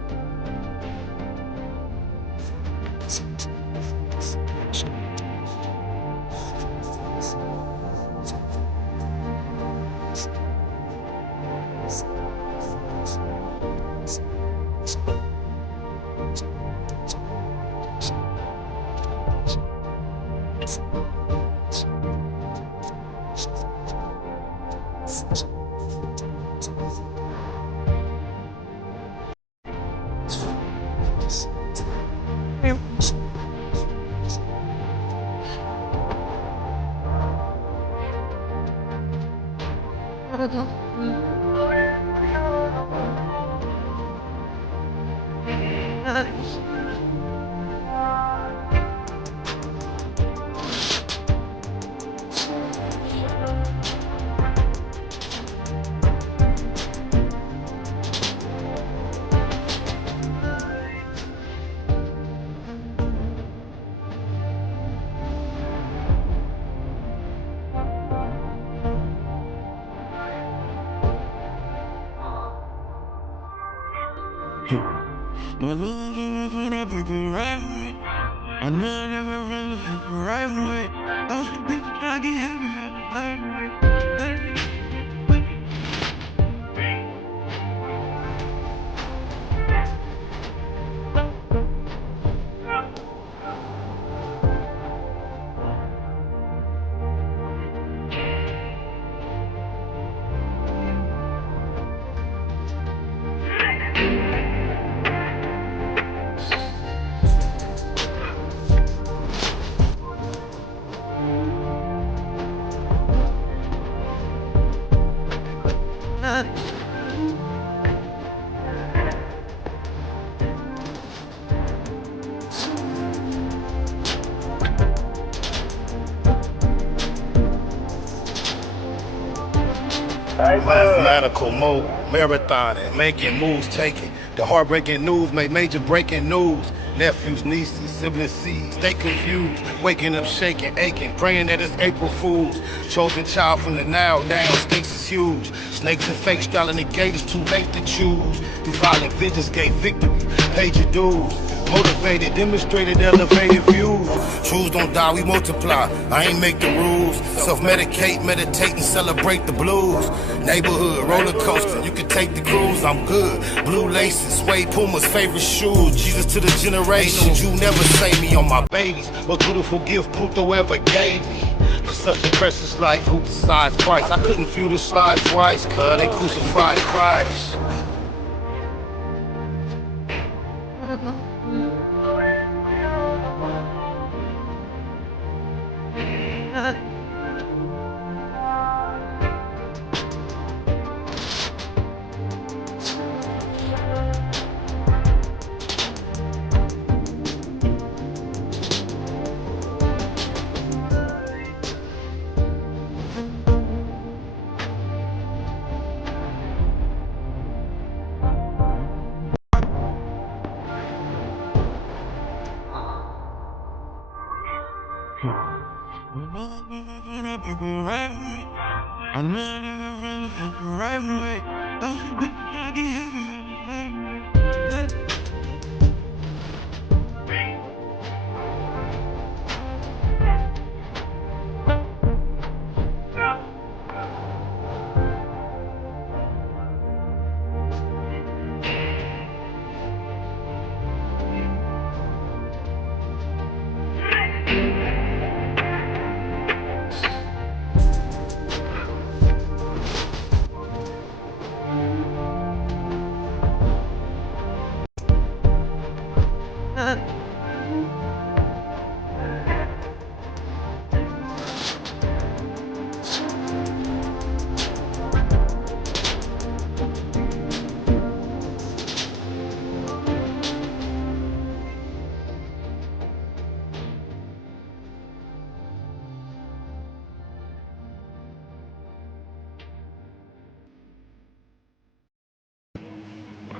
Mathematical mode, marathoning, making moves, taking the heartbreaking news, make major breaking news. Nephews, nieces, siblings, seeds, stay confused. Waking up, shaking, aching, praying that it's April Fools. Chosen child from the now, down, stakes is huge. Snakes and fake styling the gate, it's too late to choose. Through violent visions, gave victory, paid your dues. Motivated, demonstrated, elevated views. Truths don't die, we multiply. I ain't make the rules. Self-medicate, meditate, and celebrate the blues. Neighborhood, roller coaster, you can take the cruise, I'm good. Blue laces, suede Puma's favorite shoes. Jesus to the generations, you never say me on my babies. What beautiful gift Pluto ever gave me. For such a precious life, who decides Christ? I couldn't feel the slide twice, cuz they crucified Christ.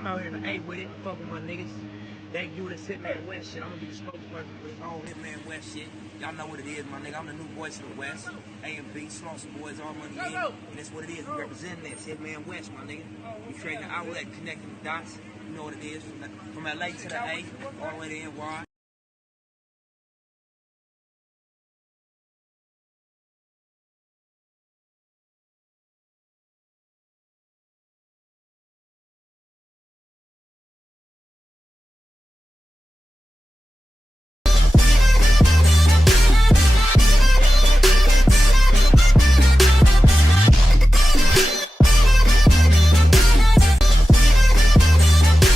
out here in the A with it, fuck with my niggas. They do this Hitman West shit. I'm gonna be the spokesperson for this whole Hitman West shit. Y'all know what it is, my nigga. I'm the new voice of the West. A&B, Slauson Boys, all money in. And that's what it is. We representing this Hitman West, my nigga. We creating an outlet, connecting the dots. You know what it is. From LA to the A, all the way to NY.